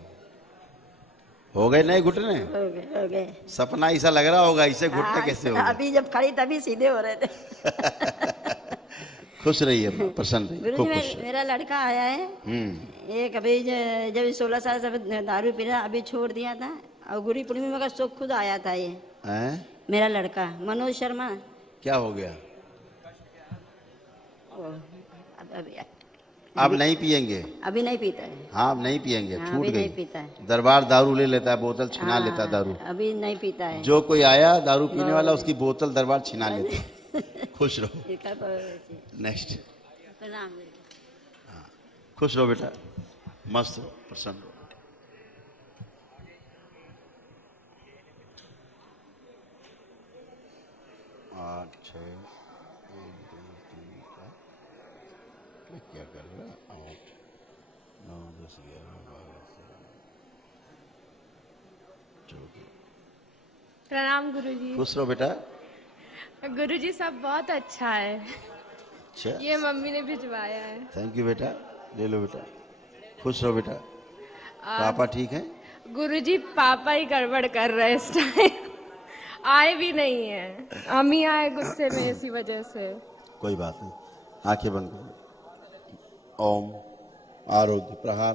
हो गए नहीं घुटने, हो गए। सपना ऐसा लग रहा होगा, ऐसे घुटने कैसे हो गए? अभी जब खड़ी तभी सीधे हो रहे थे। खुश रहिए, प्रसन्न रहिए, गुरु खूब जी, खुश रहिए। मेरा लड़का आया है, एक अभी जब 16 साल से दारू पी रहा, अभी छोड़ दिया था, और गुरु पूर्णिमा का शौक खुद आया था ये। हैं? मेरा लड़का मनोज शर्मा। क्या हो गया? अभी आप नहीं पिएंगे? अभी नहीं पीता है। हाँ, आप नहीं पिएंगे, हाँ, छूट अभी गई। नहीं पीता है। दरबार दारू ले लेता है, बोतल छिना हाँ, लेता है दारू। अभी नहीं पीता है। जो कोई आया दारू पीने वाला, उसकी बोतल दरबार छिना लेता है। खुश रहो। नेक्स्ट। प्रणाम। खुश रहो बेटा, मस्त रहो, प्रसन्न रहो। आठ, छः, एक, दो, तीन, चार, क्या कर रहा है? 8, 9, 10, 11, 12, 14। प्रणाम गुरुजी। खुश रहो बेटा। गुरुजी सब बहुत अच्छा है, अच्छा, ये मम्मी ने भिजवाया है। थैंक यू बेटा, ले लो बेटा। खुश रहो बेटा। पापा ठीक है? गुरुजी पापा ही गड़बड़ कर रहे हैं इस टाइम, आए भी नहीं है, हम ही आए गुस्से में इसी वजह से। कोई बात नहीं, आंखें बंद करो। ओम आरोग्य प्रहार।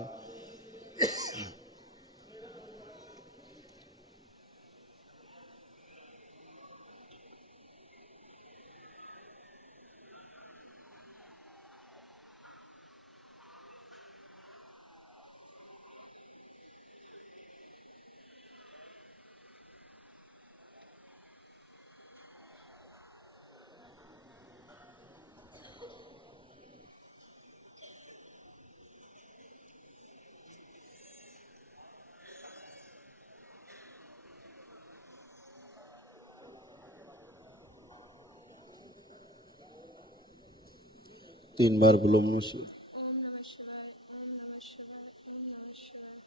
तीन बार बोलो नमः शिवाय। ओम नमः शिवाय, ओम नमः शिवाय, ओम नमः शिवाय।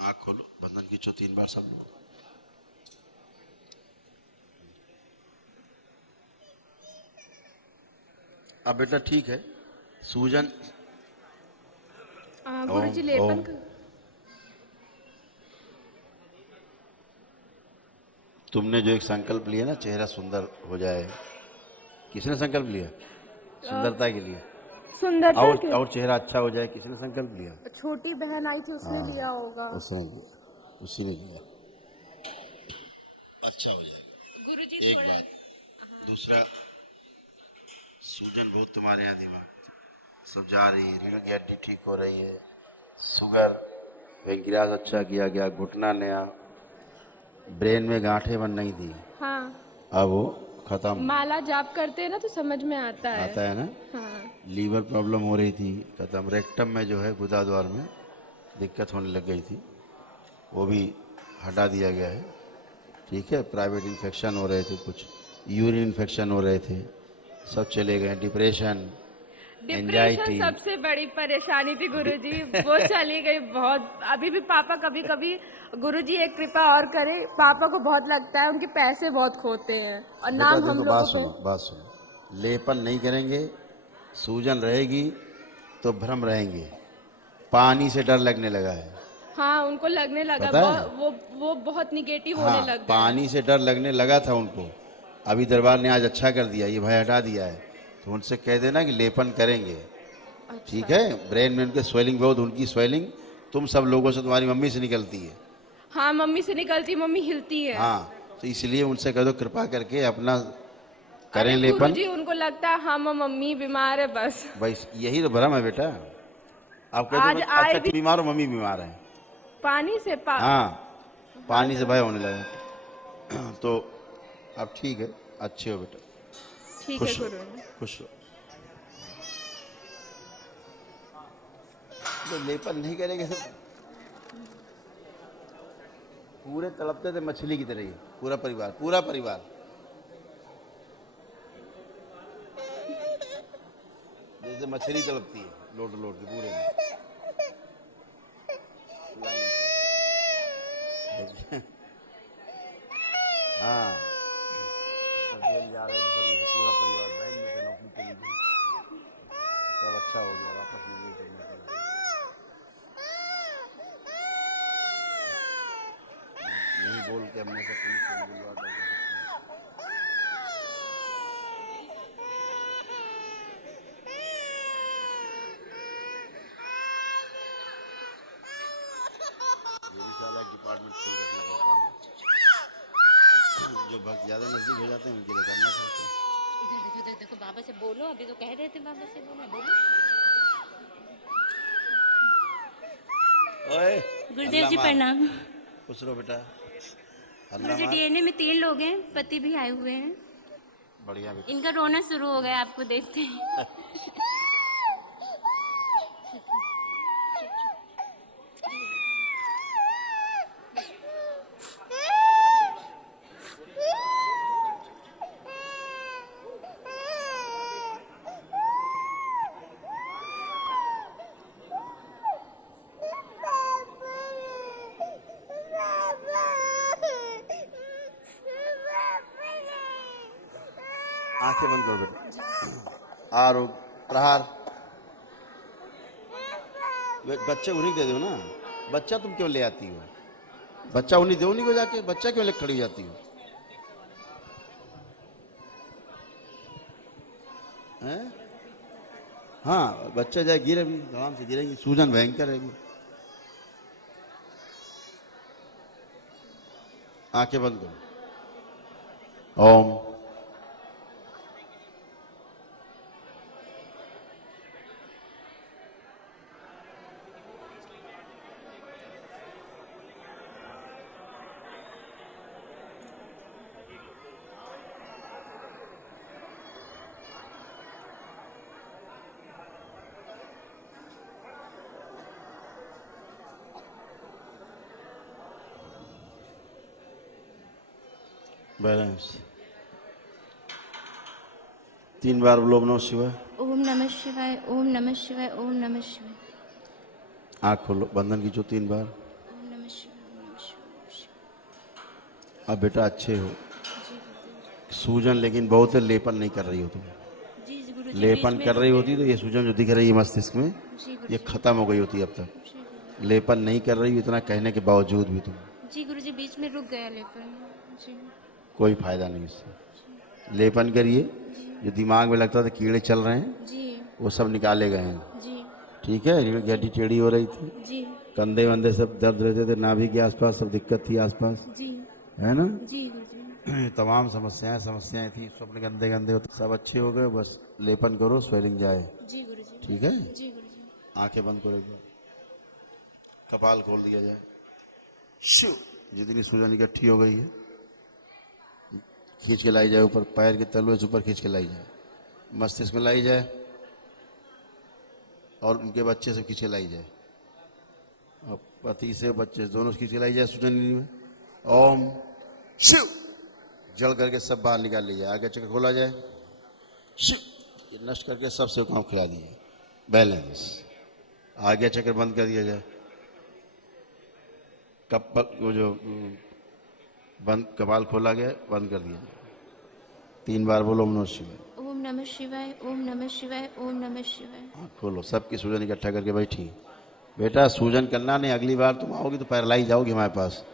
आँख खोलो, बंधन खींचो 3 बार सब लोग। अब बेटा ठीक है, सूजन। गुरुजी लेपन कर। तुमने जो एक संकल्प लिया ना, चेहरा सुंदर हो जाए, किसने संकल्प लिया? सुंदरता के लिए। सुंदरता और चेहरा अच्छा हो जाए, किसने संकल्प लिया? छोटी बहन आई थी, उसने लिया होगा। उसने लिया, उसी ने लिया। अच्छा हो जाएगा गुरुजी। एक बात। दूसरा, सूजन बहुत तुम्हारे यहाँ दिमाग सब जा रही है, रीढ़ की हड्डी ठीक हो रही है, शुगर, पेंक्रियास अच्छा किया गया, घुटना नया, ब्रेन में गांठें बन नहीं थी, हाँ, अब वो खत्म। माला जाप करते हैं ना तो समझ में आता है ना। हाँ। लीवर प्रॉब्लम हो रही थी, खत्म। रेक्टम में जो है गुदा द्वार में दिक्कत होने लग गई थी, वो भी हटा दिया गया है। ठीक है, प्राइवेट इन्फेक्शन हो रहे थे, कुछ यूरिन इन्फेक्शन हो रहे थे, सब चले गए। डिप्रेशन, एंजाइटी, सबसे बड़ी परेशानी थी गुरुजी, वो चली गई बहुत। अभी भी पापा कभी कभी, गुरुजी एक कृपा और करे, पापा को बहुत लगता है उनके पैसे बहुत खोते हैं, और नाम हम लोग बात सुनो, लेपन नहीं करेंगे, सूजन रहेगी तो भ्रम रहेंगे। पानी से डर लगने लगा है। हाँ, उनको लगने लगा, पता है? वो बहुत निगेटिव हाँ, होने लग गए। पानी से डर लगने लगा था उनको, अभी दरबार ने आज अच्छा कर दिया, ये भय हटा दिया है। तो उनसे कह देना कि लेपन करेंगे। अच्छा। ठीक है, ब्रेन में उनके स्वेलिंग बहुत, उनकी स्वेलिंग तुम सब लोगों से, तुम्हारी मम्मी से निकलती है। हाँ, मम्मी से निकलती, मम्मी हिलती है। हाँ, तो इसलिए उनसे कह दो कृपा करके अपना करें लेपन। जी, उनको लगता है हम मम्मी बीमार है बस। बस यही तो भ्रम है बेटा। आप कह दो अच्छा तुम बीमार हो, मम्मी बीमार है। पानी से हाँ, पानी से भय होने लगा। तो अब ठीक है, अच्छे हो बेटा, ठीक है खुश गुरु रहो, खुश रहो। तो लेपन नहीं करेंगे सब पूरे तड़पते थे मछली की तरह ही, पूरा परिवार, पूरा परिवार। जैसे मछली तड़पती है लोट लोट के पूरे में। हाँ, अब जेल जा रहे थे सब, जैसे पूरा परिवार बैंक में थे, नौकरी चली गई, सब अच्छा हो गया, वापस मिलने के लिए। यही बोल के हमने सब पुलिस को बुलवा दिया। ये भी साला डिपार्टमेंट खोल रखना पड़ता है, जो बहुत ज्यादा नजदीक हो जाते हैं उनके लिए करना पड़ता है। देखो देखो देखो, बाबा से बोलो, अभी तो कह रहे थे बाबा से बोलो, बोलो। ओए गुरुदेव जी प्रणाम। खुश रहो बेटा। मुझे डीएनए में 3 लोग हैं, पति भी आए हुए हैं। बढ़िया बेटा। इनका रोना शुरू हो गया आपको देखते ही। आंखें बंद करो बेटा। आरोग प्रहार। बच्चे उन्हीं दे दो ना, बच्चा तुम क्यों ले आती हो? बच्चा उन्हीं दो, उन्हीं को जाके, बच्चा क्यों ले खड़ी जाती हो? हैं? हाँ, बच्चा जाए गिरे भी, आराम से गिरेगी, सूजन भयंकर है। आंखें बंद करो। ओम। बैलेंस 3 बार बोलो नमः शिवाय। ओम नमः शिवाय, ओम नमः शिवाय, ओम नमः शिवाय। आँख खोलो, बंधन खींचो 3 बार। ओम नमः शिवाय, ओम नमः शिवाय। अब बेटा अच्छे हो। सूजन लेकिन बहुत है, लेपन नहीं कर रही हो तुम। जी गुरुजी, लेपन कर रही होती तो ये सूजन जो दिख रही है मस्तिष्क में, ये खत्म हो गई होती अब तक। लेपन नहीं कर रही, इतना कहने के बावजूद भी तुम। जी गुरुजी, बीच में रुक गया लेपन। जी कोई फायदा नहीं इससे। लेपन करिए, जो दिमाग में लगता था कीड़े चल रहे हैं, जी वो सब निकाले गए हैं। जी ठीक है, रीढ़ की हड्डी टेढ़ी हो रही थी, जी कंधे वंधे सब दर्द रहते थे, नाभि के आसपास सब दिक्कत थी आसपास, जी है ना? जी गुरुजी। तमाम समस्याएं थी, स्वप्न गंदे गंदे होते, सब अच्छे हो गए। बस लेपन करो, स्वेलिंग जाए। जी गुरुजी। ठीक है, जी गुरुजी। आंखें बंद करो, एक बार कपाल खोल दिया जाए। शिव, जितनी सूजन इकट्ठी हो गई है खींच के लाई जाए ऊपर, पैर के तलवे से ऊपर खींच के लाई जाए, मस्तिष्क में लाई जाए, और उनके बच्चे से खींच के लाई जाए, और पति से बच्चे दोनों से खींच के लाई जाए सूजन में। ओम शिव, जल करके सब बाहर निकाल लीजिए। आगे चक्कर खोला जाए, शिव, ये नष्ट करके सबसे काम खिला दिए। बैलेंस। आगे चक्कर बंद कर दिया जाए। वो जो बंद, कपाल खोला गया, बंद कर दिया। 3 बार बोलो ओम नमः शिवाय। ओम नमः शिवाय, ओम नमः शिवाय, ओम नमः शिवाय। आँख खोलो, सबकी सूजन इकट्ठा करके बैठी। बेटा सूजन करना नहीं, अगली बार तुम आओगी तो पैरालाइज जाओगी हमारे पास,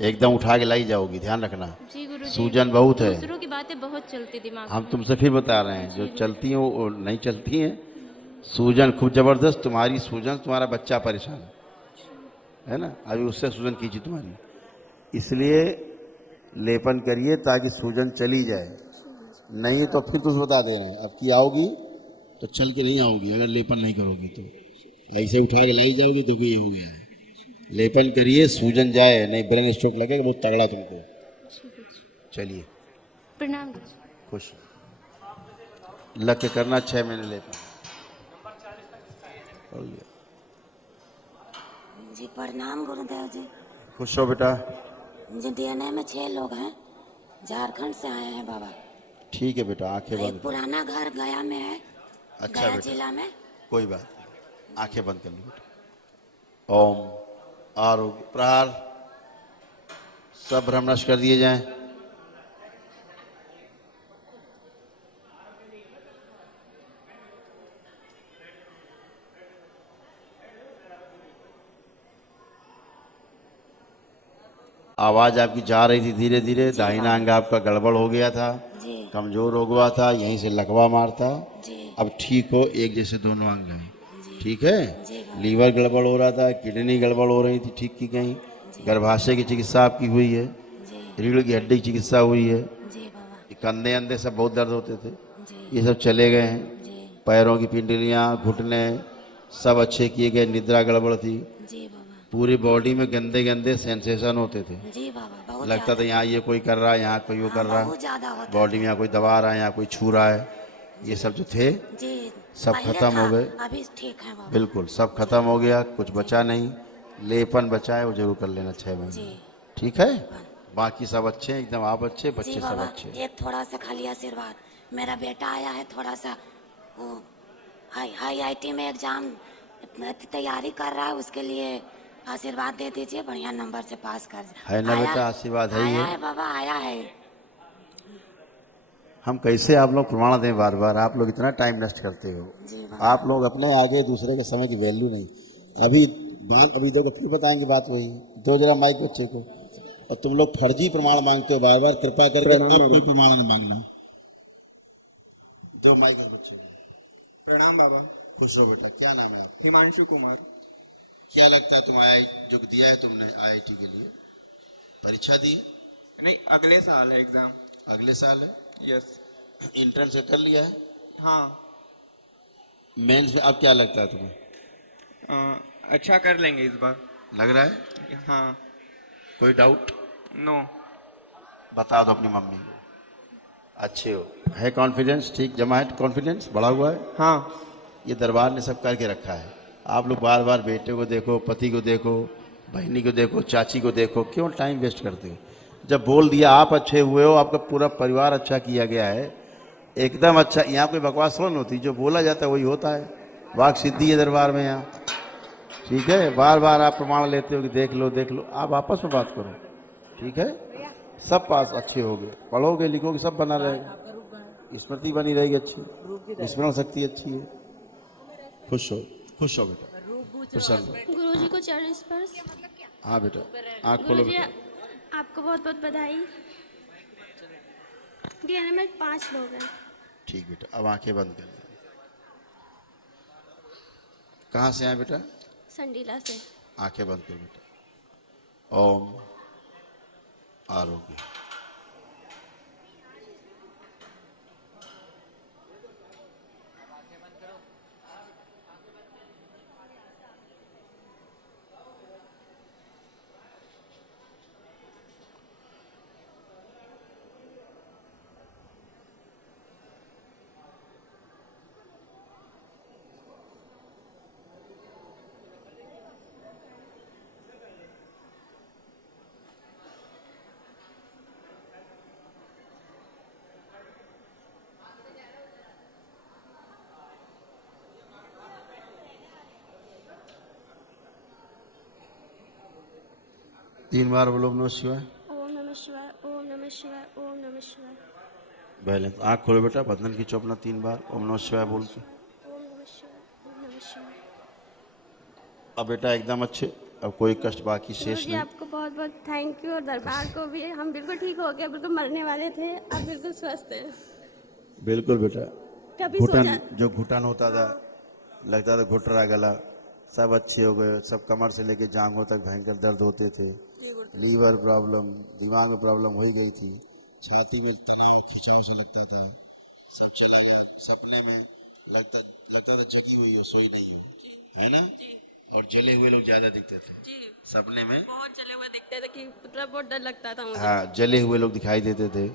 एकदम उठा के लाई जाओगी, ध्यान रखना। जी गुरुजी। सूजन बहुत है। दूसरों की बातें बहुत चलती दिमाग में। हम तुमसे फिर बता रहे हैं, जो चलती हैं वो नहीं चलती हैं। सूजन खूब जबरदस्त, तुम्हारी सूजन, तुम्हारा बच्चा परेशान है ना, अभी उससे सूजन खींची तुम्हारी, इसलिए लेपन करिए ताकि सूजन चली जाए। नहीं तो फिर तुम बता दे रहे हैं, अब की आओगी तो चल के नहीं आओगी, अगर लेपन नहीं करोगी तो। ऐसे उठा के लाई जाओगी तो ये हो गया लेपन करिए, सूजन जाए, नहीं ब्रेन स्ट्रोक लगेगा बहुत तगड़ा तुमको। चलिए, प्रणाम गुरुजी। खुश लग के करना 6 महीने लेपन। हो गया। जी प्रणाम गुरुदेव जी। खुश हो बेटा। जी डीएनए में 6 लोग हैं, झारखंड से आए हैं बाबा। ठीक है बेटा, आंखें एक बंद। पुराना घर गया में है, अच्छा गया बेटा, जिला में। कोई बात नहीं, आंखें बंद कर लो बेटा। ओम आरोग्य प्रहार, सब भ्रम नष्ट कर दिए जाएं। आवाज आपकी जा रही थी धीरे धीरे, दाहिना अंग आपका गड़बड़ हो गया था, कमजोर हो गया था, यहीं से लकवा मारता। अब ठीक हो, एक जैसे दोनों अंग हैं, ठीक है। लीवर गड़बड़ हो रहा था, किडनी गड़बड़ हो रही थी, ठीक की गई। गर्भाशय की चिकित्सा आपकी हुई है, रीढ़ की हड्डी की चिकित्सा हुई है, कंधे अंधे सब बहुत दर्द होते थे, ये सब चले गए हैं। पैरों की पिंडलियाँ, घुटने सब अच्छे किए गए। निद्रा गड़बड़ थी, पूरी बॉडी में गंदे गंदे सेंसेशन होते थे। जी बाबा, बहुत लगता था यहाँ ये कोई कर रहा है, यहाँ कोई वो कर रहा बहुत ज्यादा होता है, बॉडी में यहाँ कोई दबा रहा है, यहाँ कोई छू रहा है। ये सब जो थे जी, सब पहले खत्म था, हो गए। अभी ठीक है बाबा। बिल्कुल सब खत्म हो गया, कुछ बचा नहीं। लेपन बचा है वो जरूर कर लेना 6 महीने, ठीक है। बाकी सब अच्छे हैं एकदम, आप अच्छे, बच्चे जी सब बाबा, अच्छे। एक थोड़ा सा खाली आशीर्वाद, मेरा बेटा आया है थोड़ा सा, वो IIT में एग्जाम तैयारी कर रहा है, उसके लिए आशीर्वाद दे दीजिए, बढ़िया नंबर से पास कर जाए। है ना बेटा, आशीर्वाद है ही आया है। है बाबा, आया है। हम कैसे आप लोग प्रमाण दें बार बार, आप लोग इतना टाइम नष्ट करते हो। आप लोग अपने आगे दूसरे के समय की वैल्यू नहीं। अभी देखो फिर बताएंगे बात वही। दो जरा माइक बच्चे को। और तुम लोग फर्जी प्रमाण मांगते हो बार बार, कृपा करके अब कोई प्रमाण न मांगना। दो माइक बच्चे। प्रणाम बाबा। खुश हो बेटा, क्या नाम है आपका? हिमांशु कुमार। क्या लगता है तुम जो दिया है तुमने IIT के लिए, परीक्षा दी? नहीं, अगले साल है एग्जाम। अगले साल है? यस। इंटर से कर लिया है? हाँ। मेंस में अब क्या लगता है तुम्हें? अच्छा कर लेंगे इस बार, लग रहा है। हाँ। कोई डाउट? नो। बता दो अपनी मम्मी को। अच्छे हो, है कॉन्फिडेंस ठीक जमा है, कॉन्फिडेंस बढ़ा हुआ है। हाँ। ये दरबार ने सब करके रखा है। आप लोग बार बार बेटे को देखो, पति को देखो, बहनी को देखो, चाची को देखो, क्यों टाइम वेस्ट करते हो? जब बोल दिया आप अच्छे हुए हो, आपका पूरा परिवार अच्छा किया गया है, एकदम अच्छा। यहाँ कोई बकवास थोड़ी होती, जो बोला जाता है वही होता है। वाक सिद्धि है दरबार में यहाँ, ठीक है। बार बार आप प्रमाण लेते हो कि देख लो देख लो, आप आपस में बात करो, ठीक है। सब पास अच्छे होगे, पढ़ोगे लिखोगे सब बना रहेगा, स्मृति बनी रहेगी अच्छी, स्मरण शक्ति अच्छी है। खुश हो, खुश हो बेटा, खुश रहो। गुरुजी को चरण स्पर्श। हाँ बेटा, आँख खोलो गुरुजी, बेटा। आपको बहुत बहुत बधाई। डीएनए में 5 लोग हैं। ठीक बेटा, अब आंखें बंद कर दो। कहाँ से आए बेटा? संडीला से। आंखें बंद करो बेटा। ओम आरोग्य। तीन बार बोलो नमः शिवाय। ओम नमः शिवाय, ओम नमः शिवाय, ओम नमः शिवाय। बैलेंस आँख खोलो बेटा, बदन की चौपना 3 बार ओम नमः शिवाय बोल के। ओम नमः शिवाय, ओम नमः शिवाय। अब बेटा एकदम अच्छे, अब कोई कष्ट बाकी शेष गुरुजी, नहीं। आपको बहुत बहुत थैंक यू, और दरबार को भी। हम बिल्कुल ठीक हो गए, बिल्कुल मरने वाले थे, अब बिल्कुल स्वस्थ है। बिल्कुल बेटा, कभी घुटन जो घुटन होता था, लगता था घुट रहा गला, सब अच्छे हो गए। सब कमर से लेके जांघों तक भयंकर दर्द होते थे, लीवर प्रॉब्लम, दिमाग में प्रॉब्लम हो ही गई थी, छाती में तनाव खिंचाव से लगता था, सब चला गया। सपने में लगता था जगी हुई हो, सोई नहीं हो, है ना। और जले हुए लोग ज्यादा दिखते थे जी सपने में। बहुत जले हुए दिखते थे कि मतलब बहुत डर लगता था मुझे। हाँ, जले हुए लोग दिखाई देते थे।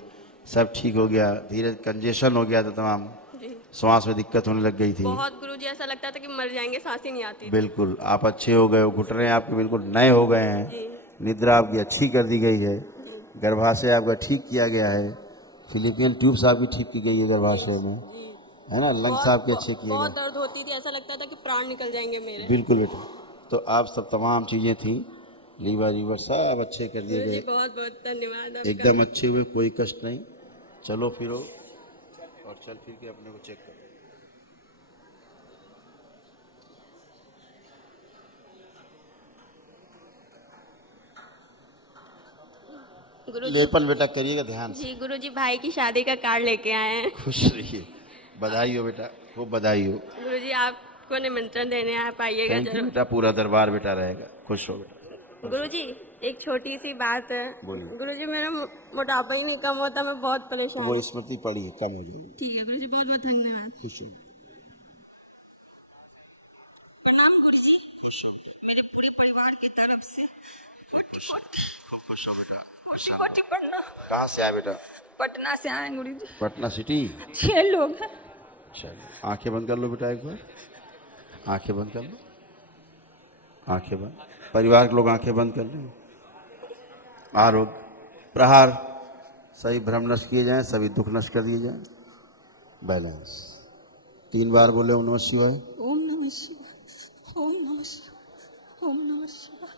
सब ठीक हो गया, धीरे कंजेशन हो गया था तमाम, जी श्वास में दिक्कत होने लग गई थी। बहुत गुरुजी ऐसा लगता था कि मर जाएंगे, सांस ही नहीं आती थी। बिल्कुल आप अच्छे हो गए हो, घुटने आपके बिल्कुल नए हो गए हैं, जी निद्रा आपकी अच्छी कर दी गई है, गर्भाशय आपका ठीक किया गया है, फिलिपियन ट्यूब्स आपकी ठीक की गई है गर्भाशय में, है ना, लंग्स आपके अच्छे किए बहुत गए। दर्द होती थी, ऐसा लगता था कि प्राण निकल जाएंगे मेरे। बिल्कुल बेटा, तो आप सब तमाम चीज़ें थी, लीवर लीवर सब अच्छे कर दिए गुरुजी गए, बहुत बहुत धन्यवाद आपका। एकदम अच्छे हुए, कोई कष्ट नहीं। चलो फिरो और चल फिर के अपने को चेक करो। गुरुजी लेपन बेटा करिएगा ध्यान से। जी गुरुजी भाई की शादी का कार्ड लेके आए हैं। खुश रहिए, बधाई हो बेटा, खूब बधाई हो। गुरुजी आपको निमंत्रण देने आप आइएगा थैंक यू जरूर। बेटा, पूरा दरबार बेटा रहेगा, खुश हो बेटा। गुरुजी एक छोटी सी बात है। बोलिए। गुरुजी मेरा मोटापा ही नहीं कम होता, मैं बहुत परेशान वो हूँ। स्मृति पड़ी है, कम हो जाएगी। ठीक है गुरुजी, बहुत बहुत धन्यवाद। खुश हो। प्रणाम गुरुजी, मेरे पूरे परिवार की तरफ से पटना कहाँ से आए बेटा? पटना से आए गुरुजी। पटना सिटी। 6 लोग हैं। चलो आंखें बंद कर लो बेटा, एक बार आंखें बंद कर लो, आंखें बंद, परिवार के लोग आंखें बंद कर लें। आरोग्य प्रहार, सभी भ्रम नष्ट किए जाएं, सभी दुख नष्ट कर दिए जाएं। बैलेंस 3 बार बोले ओम नमः शिवाय। ओम नमः शिवाय, ओम नमः शिवाय, ओम नमः शिवाय।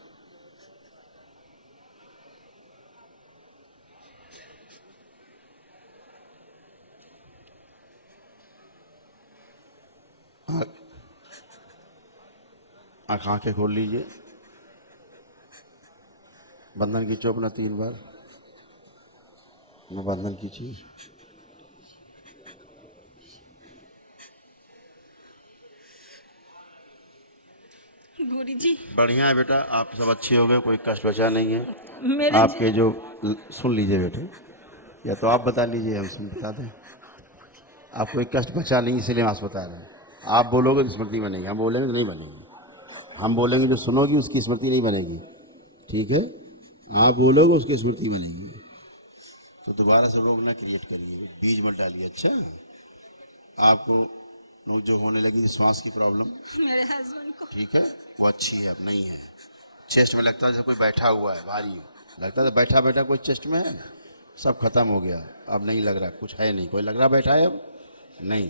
आंखें खोल लीजिए, बंधन खींचो अपना 3 बार, बंधन खींचिए। गुरुजी बढ़िया है बेटा, आप सब अच्छे हो गए, कोई कष्ट बचा नहीं है। मेरे आपके जो सुन लीजिए बेटे, या तो आप बता लीजिए, हम सुन बता दें। आपको कोई कष्ट बचा नहीं, इसलिए हम बता रहे हैं। आप बोलोगे तो स्मृति बनेगी, हम बोलेंगे तो नहीं बनेगी। हम बोलेंगे जो सुनोगी उसकी स्मृति नहीं बनेगी, ठीक है? आप बोलोगे उसकी स्मृति बनेगी। तो दोबारा से रोग ना क्रिएट करिए, बीज मत डालिए। अच्छा, आपको जो होने लगी थी श्वास की प्रॉब्लम मेरे हस्बैंड को, ठीक है, वो अच्छी है, अब नहीं है। चेस्ट में लगता है जैसे कोई बैठा हुआ है, भारी लगता है, बैठा बैठा कोई चेस्ट में है, सब खत्म हो गया, अब नहीं लग रहा, कुछ है नहीं, कोई लग रहा बैठा है अब नहीं।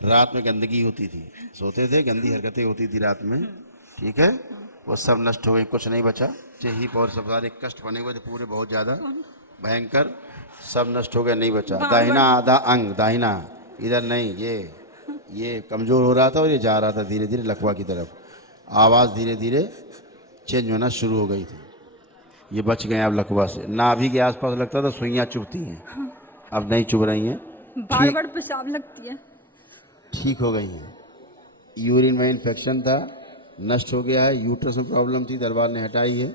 रात में गंदगी होती थी, सोते थे, गंदी हरकतें होती थी रात में, ठीक है, वो सब नष्ट हो गई, कुछ नहीं बचा। हिप और सब सारे कष्ट बने हुए थे पूरे, बहुत ज़्यादा भयंकर, सब नष्ट हो गया, नहीं बचा। दाहिना आधा अंग, दाहिना इधर नहीं, ये कमज़ोर हो रहा था और ये जा रहा था धीरे धीरे लकवा की तरफ, आवाज़ धीरे धीरे चेंज होना शुरू हो गई थी। ये बच गए अब लकवा से। नाभि के आसपास लगता था सुइयाँ चुभती हैं, अब नहीं चुभ रही हैं, बार बार पेशाब लगती है, ठीक हो गई हैं। यूरिन में इन्फेक्शन था, नष्ट हो गया है। यूट्रस में प्रॉब्लम थी, दरबार ने हटाई है।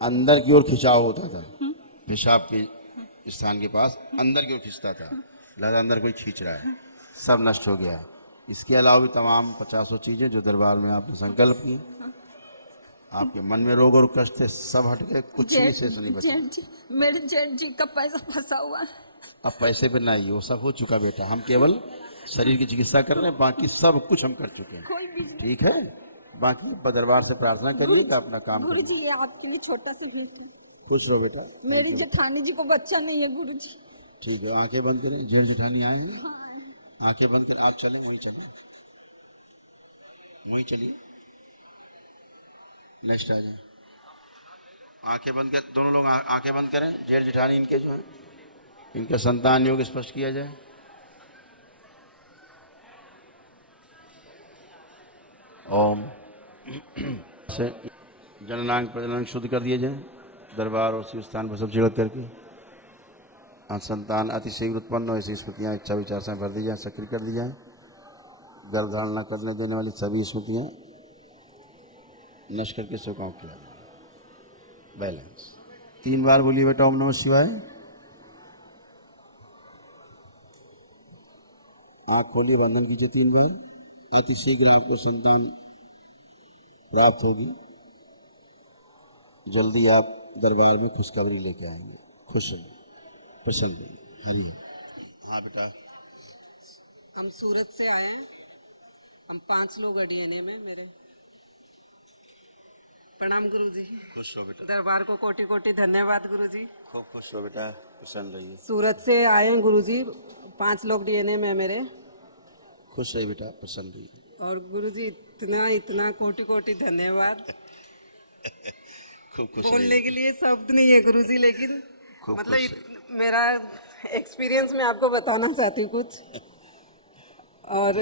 अंदर की ओर खिंचाव होता था, पेशाब के स्थान के पास अंदर की ओर खींचता था, लगा अंदर कोई खींच रहा है, सब नष्ट हो गया। इसके अलावा भी तमाम 50 चीज़ें जो दरबार में आपने संकल्प की, आपके मन में रोग और कष्ट थे, सब हट गए, कुछ भी शेष नहीं बचा। मेरे जेठ जी का पैसा फंसा हुआ है। अब पैसे पे ना, वो सब हो चुका बेटा, हम केवल शरीर की चिकित्सा कर रहे हैं, बाकी सब कुछ हम कर चुके हैं, ठीक है? बाकी दरबार से प्रार्थना करिए कि अपना काम करिए। गुरुजी ये आपके लिए छोटा सा गिफ्ट है। खुश रहो बेटा। मेरी जेठानी जी को बच्चा नहीं है गुरुजी। ठीक है, आंखें बंद करें, जेठ जेठानी आए हैं, आंखें बंद कर, आप चलें, वहीं चलें, वहीं चलिए, नेक्स्ट आ जाए। आंखें बंद कर, दोनों लोग आंखें बंद करें, जेठ जेठानी इनके जो हैं, इनका संतान योग स्पष्ट किया जाए। ओम से जननांग प्रजनन शुद्ध कर दिए जाए, दरबार और शिव स्थान पर सब छिड़क करके संतान अतिशीघ्र उत्पन्न हो, ऐसी स्मृतियाँ इच्छा विचार से भर दी जाए, सक्रिय कर दी जाए। गर्भधारण न करने देने वाली सभी स्मृतियाँ नष्ट करके सो काउंट किया जाए। बैलेंस 3 बार बोलिए बेटा ओम नमः शिवाय। आँख खोलिए, बंधन कीजिए 3 बार। अतिशीघ्र आपको संतान प्राप्त होगी। जल्दी आप दरबार में खुशखबरी लेके आएंगे। खुश रहिए, प्रसन्न रहिए। हरि हाँ बेटा, हम सूरत से आए हैं। हम 5 लोग हैं डीएनए में मेरे। प्रणाम गुरुजी। खुश हो बेटा। दरबार को कोटि कोटि धन्यवाद गुरुजी। खूब खुश हो बेटा, प्रसन्न रहिए। सूरत से आए हैं गुरुजी, 5 लोग डीएनए में मेरे। खुश रहिए बेटा, प्रसन्न रहिए। और गुरुजी इतना इतना कोटि कोटि धन्यवाद। खूब खुश बोलने के लिए शब्द नहीं है गुरुजी, लेकिन खूब मतलब मेरा एक्सपीरियंस मैं आपको बताना चाहती हूँ कुछ। और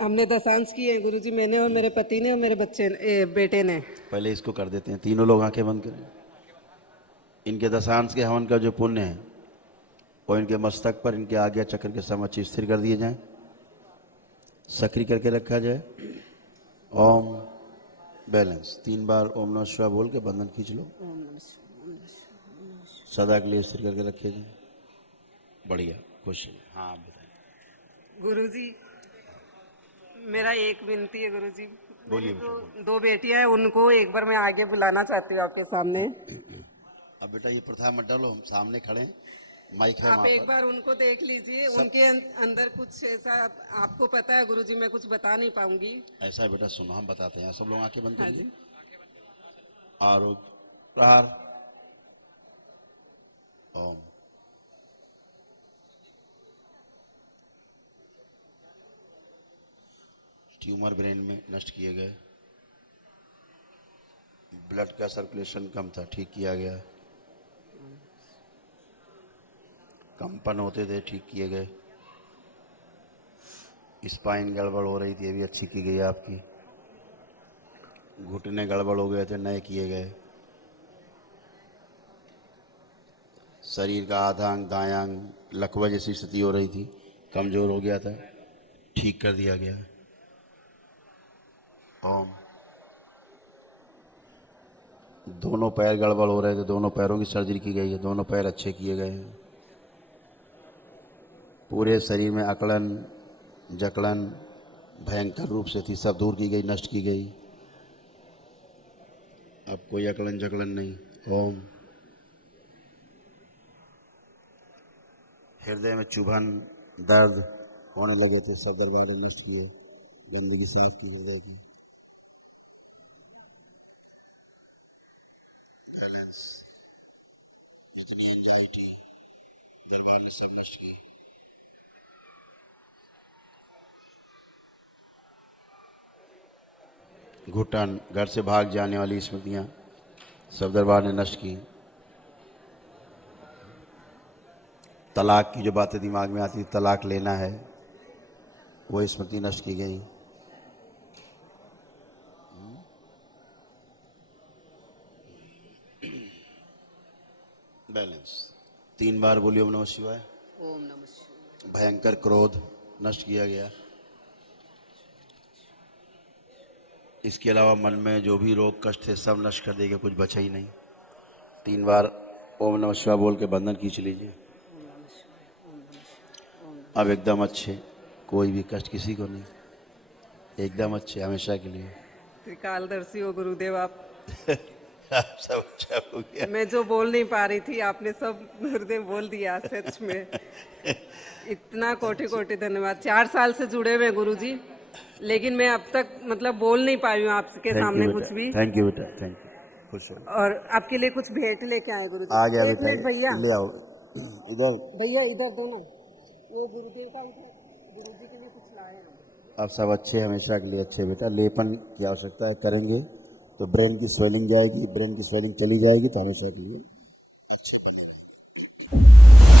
हमने दशांश किए हैं गुरुजी, मैंने और मेरे पति ने और मेरे बेटे ने। पहले इसको कर देते हैं, तीनों लोग आंखें बंद करें। इनके दशांश के हवन का जो पुण्य है वो इनके मस्तक पर, इनके आज्ञा चक्र के समक्ष स्थिर कर दिए जाएं, सक्रिय करके रखा जाए। ओम बैलेंस 3 बार ओम नमः शिवाय बोल के बंधन खींच लो। सदा के लिए स्थिर करके रखे जाए। बढ़िया, खुश है। हाँ बताइए गुरुजी, मेरा एक विनती है गुरुजी। बोलिए। तो 2 बेटियां हैं, उनको एक बार मैं आगे बुलाना चाहती हूँ आपके सामने। अब बेटा ये प्रथा मत डालो, हम सामने खड़े हैं, माइक है आप वहाँ एक पर। बार उनको देख लीजिए। उनके अंदर कुछ ऐसा आपको पता है गुरुजी, मैं कुछ बता नहीं पाऊंगी। ऐसा है बेटा, सुनो हम बताते हैं। सब लोग आंखें बंद हाँ करिए। जी। आरोग्य प्रहार। ओम। ट्यूमर ब्रेन में नष्ट किए गए। ब्लड का सर्कुलेशन कम था, ठीक किया गया। कंपन होते थे, ठीक किए गए। स्पाइन गड़बड़ हो रही थी, ये भी अच्छी की गई आपकी। घुटने गड़बड़ हो गए थे, नए किए गए। शरीर का आधा अंग, दायां अंग लकवा जैसी स्थिति हो रही थी, कमजोर हो गया था, ठीक कर दिया गया। ओम। दोनों पैर गड़बड़ हो रहे थे, दोनों पैरों की सर्जरी की गई है, दोनों पैर अच्छे किए गए हैं। पूरे शरीर में अकड़न जकड़न भयंकर रूप से थी, सब दूर की गई, नष्ट की गई। अब कोई अकड़न जकड़न नहीं। ओम। हृदय में चुभन दर्द होने लगे थे, सब दरबार ने नष्ट किए, गंदगी साफ की हृदय की। बैलेंस, इतनी एंजाइटी दरबार ने सब नष्ट की। घुटन, घर से भाग जाने वाली स्मृतियां सब दरबार ने नष्ट की। तलाक की जो बातें दिमाग में आती, तलाक लेना है, वो स्मृति नष्ट की गई। बैलेंस 3 बार बोलिए ओम नमः शिवाय। ओम नमः शिवाय। भयंकर क्रोध नष्ट किया गया। इसके अलावा मन में जो भी रोग कष्ट थे सब नष्ट कर देगा, कुछ बचा ही नहीं। 3 बार ओम नमः शिवाय बोल के बंधन खींच लीजिए। अब एकदम अच्छे, कोई भी कष्ट किसी को नहीं, एकदम अच्छे हमेशा के लिए। त्रिकालदर्शी हो गुरुदेव आप। सब अच्छा हो गया। मैं जो बोल नहीं पा रही थी, आपने सब गुरुदेव बोल दिया सच में। इतना कोटि कोटि धन्यवाद। 4 साल से जुड़े हुए गुरुजी, लेकिन मैं अब तक मतलब बोल नहीं पाई हूँ आपके सामने कुछ भी। थैंक यू बेटा, थैंक यू। खुश हो। और आपके लिए कुछ भेंट लेके आए गुरुजी। आ गया एक मिनट भैया, ले आओ इधर। भैया इधर दो ना, वो गुरुदेव का गुरुजी के लिए कुछ लाए हैं। आप सब अच्छे, हमेशा के लिए अच्छे बेटा। लेपन की आवश्यकता है, करेंगे तो ब्रेन की स्वेलिंग जाएगी, ब्रेन की स्वेलिंग चली जाएगी तो हमेशा के लिए अच्छे बने रहेंगे।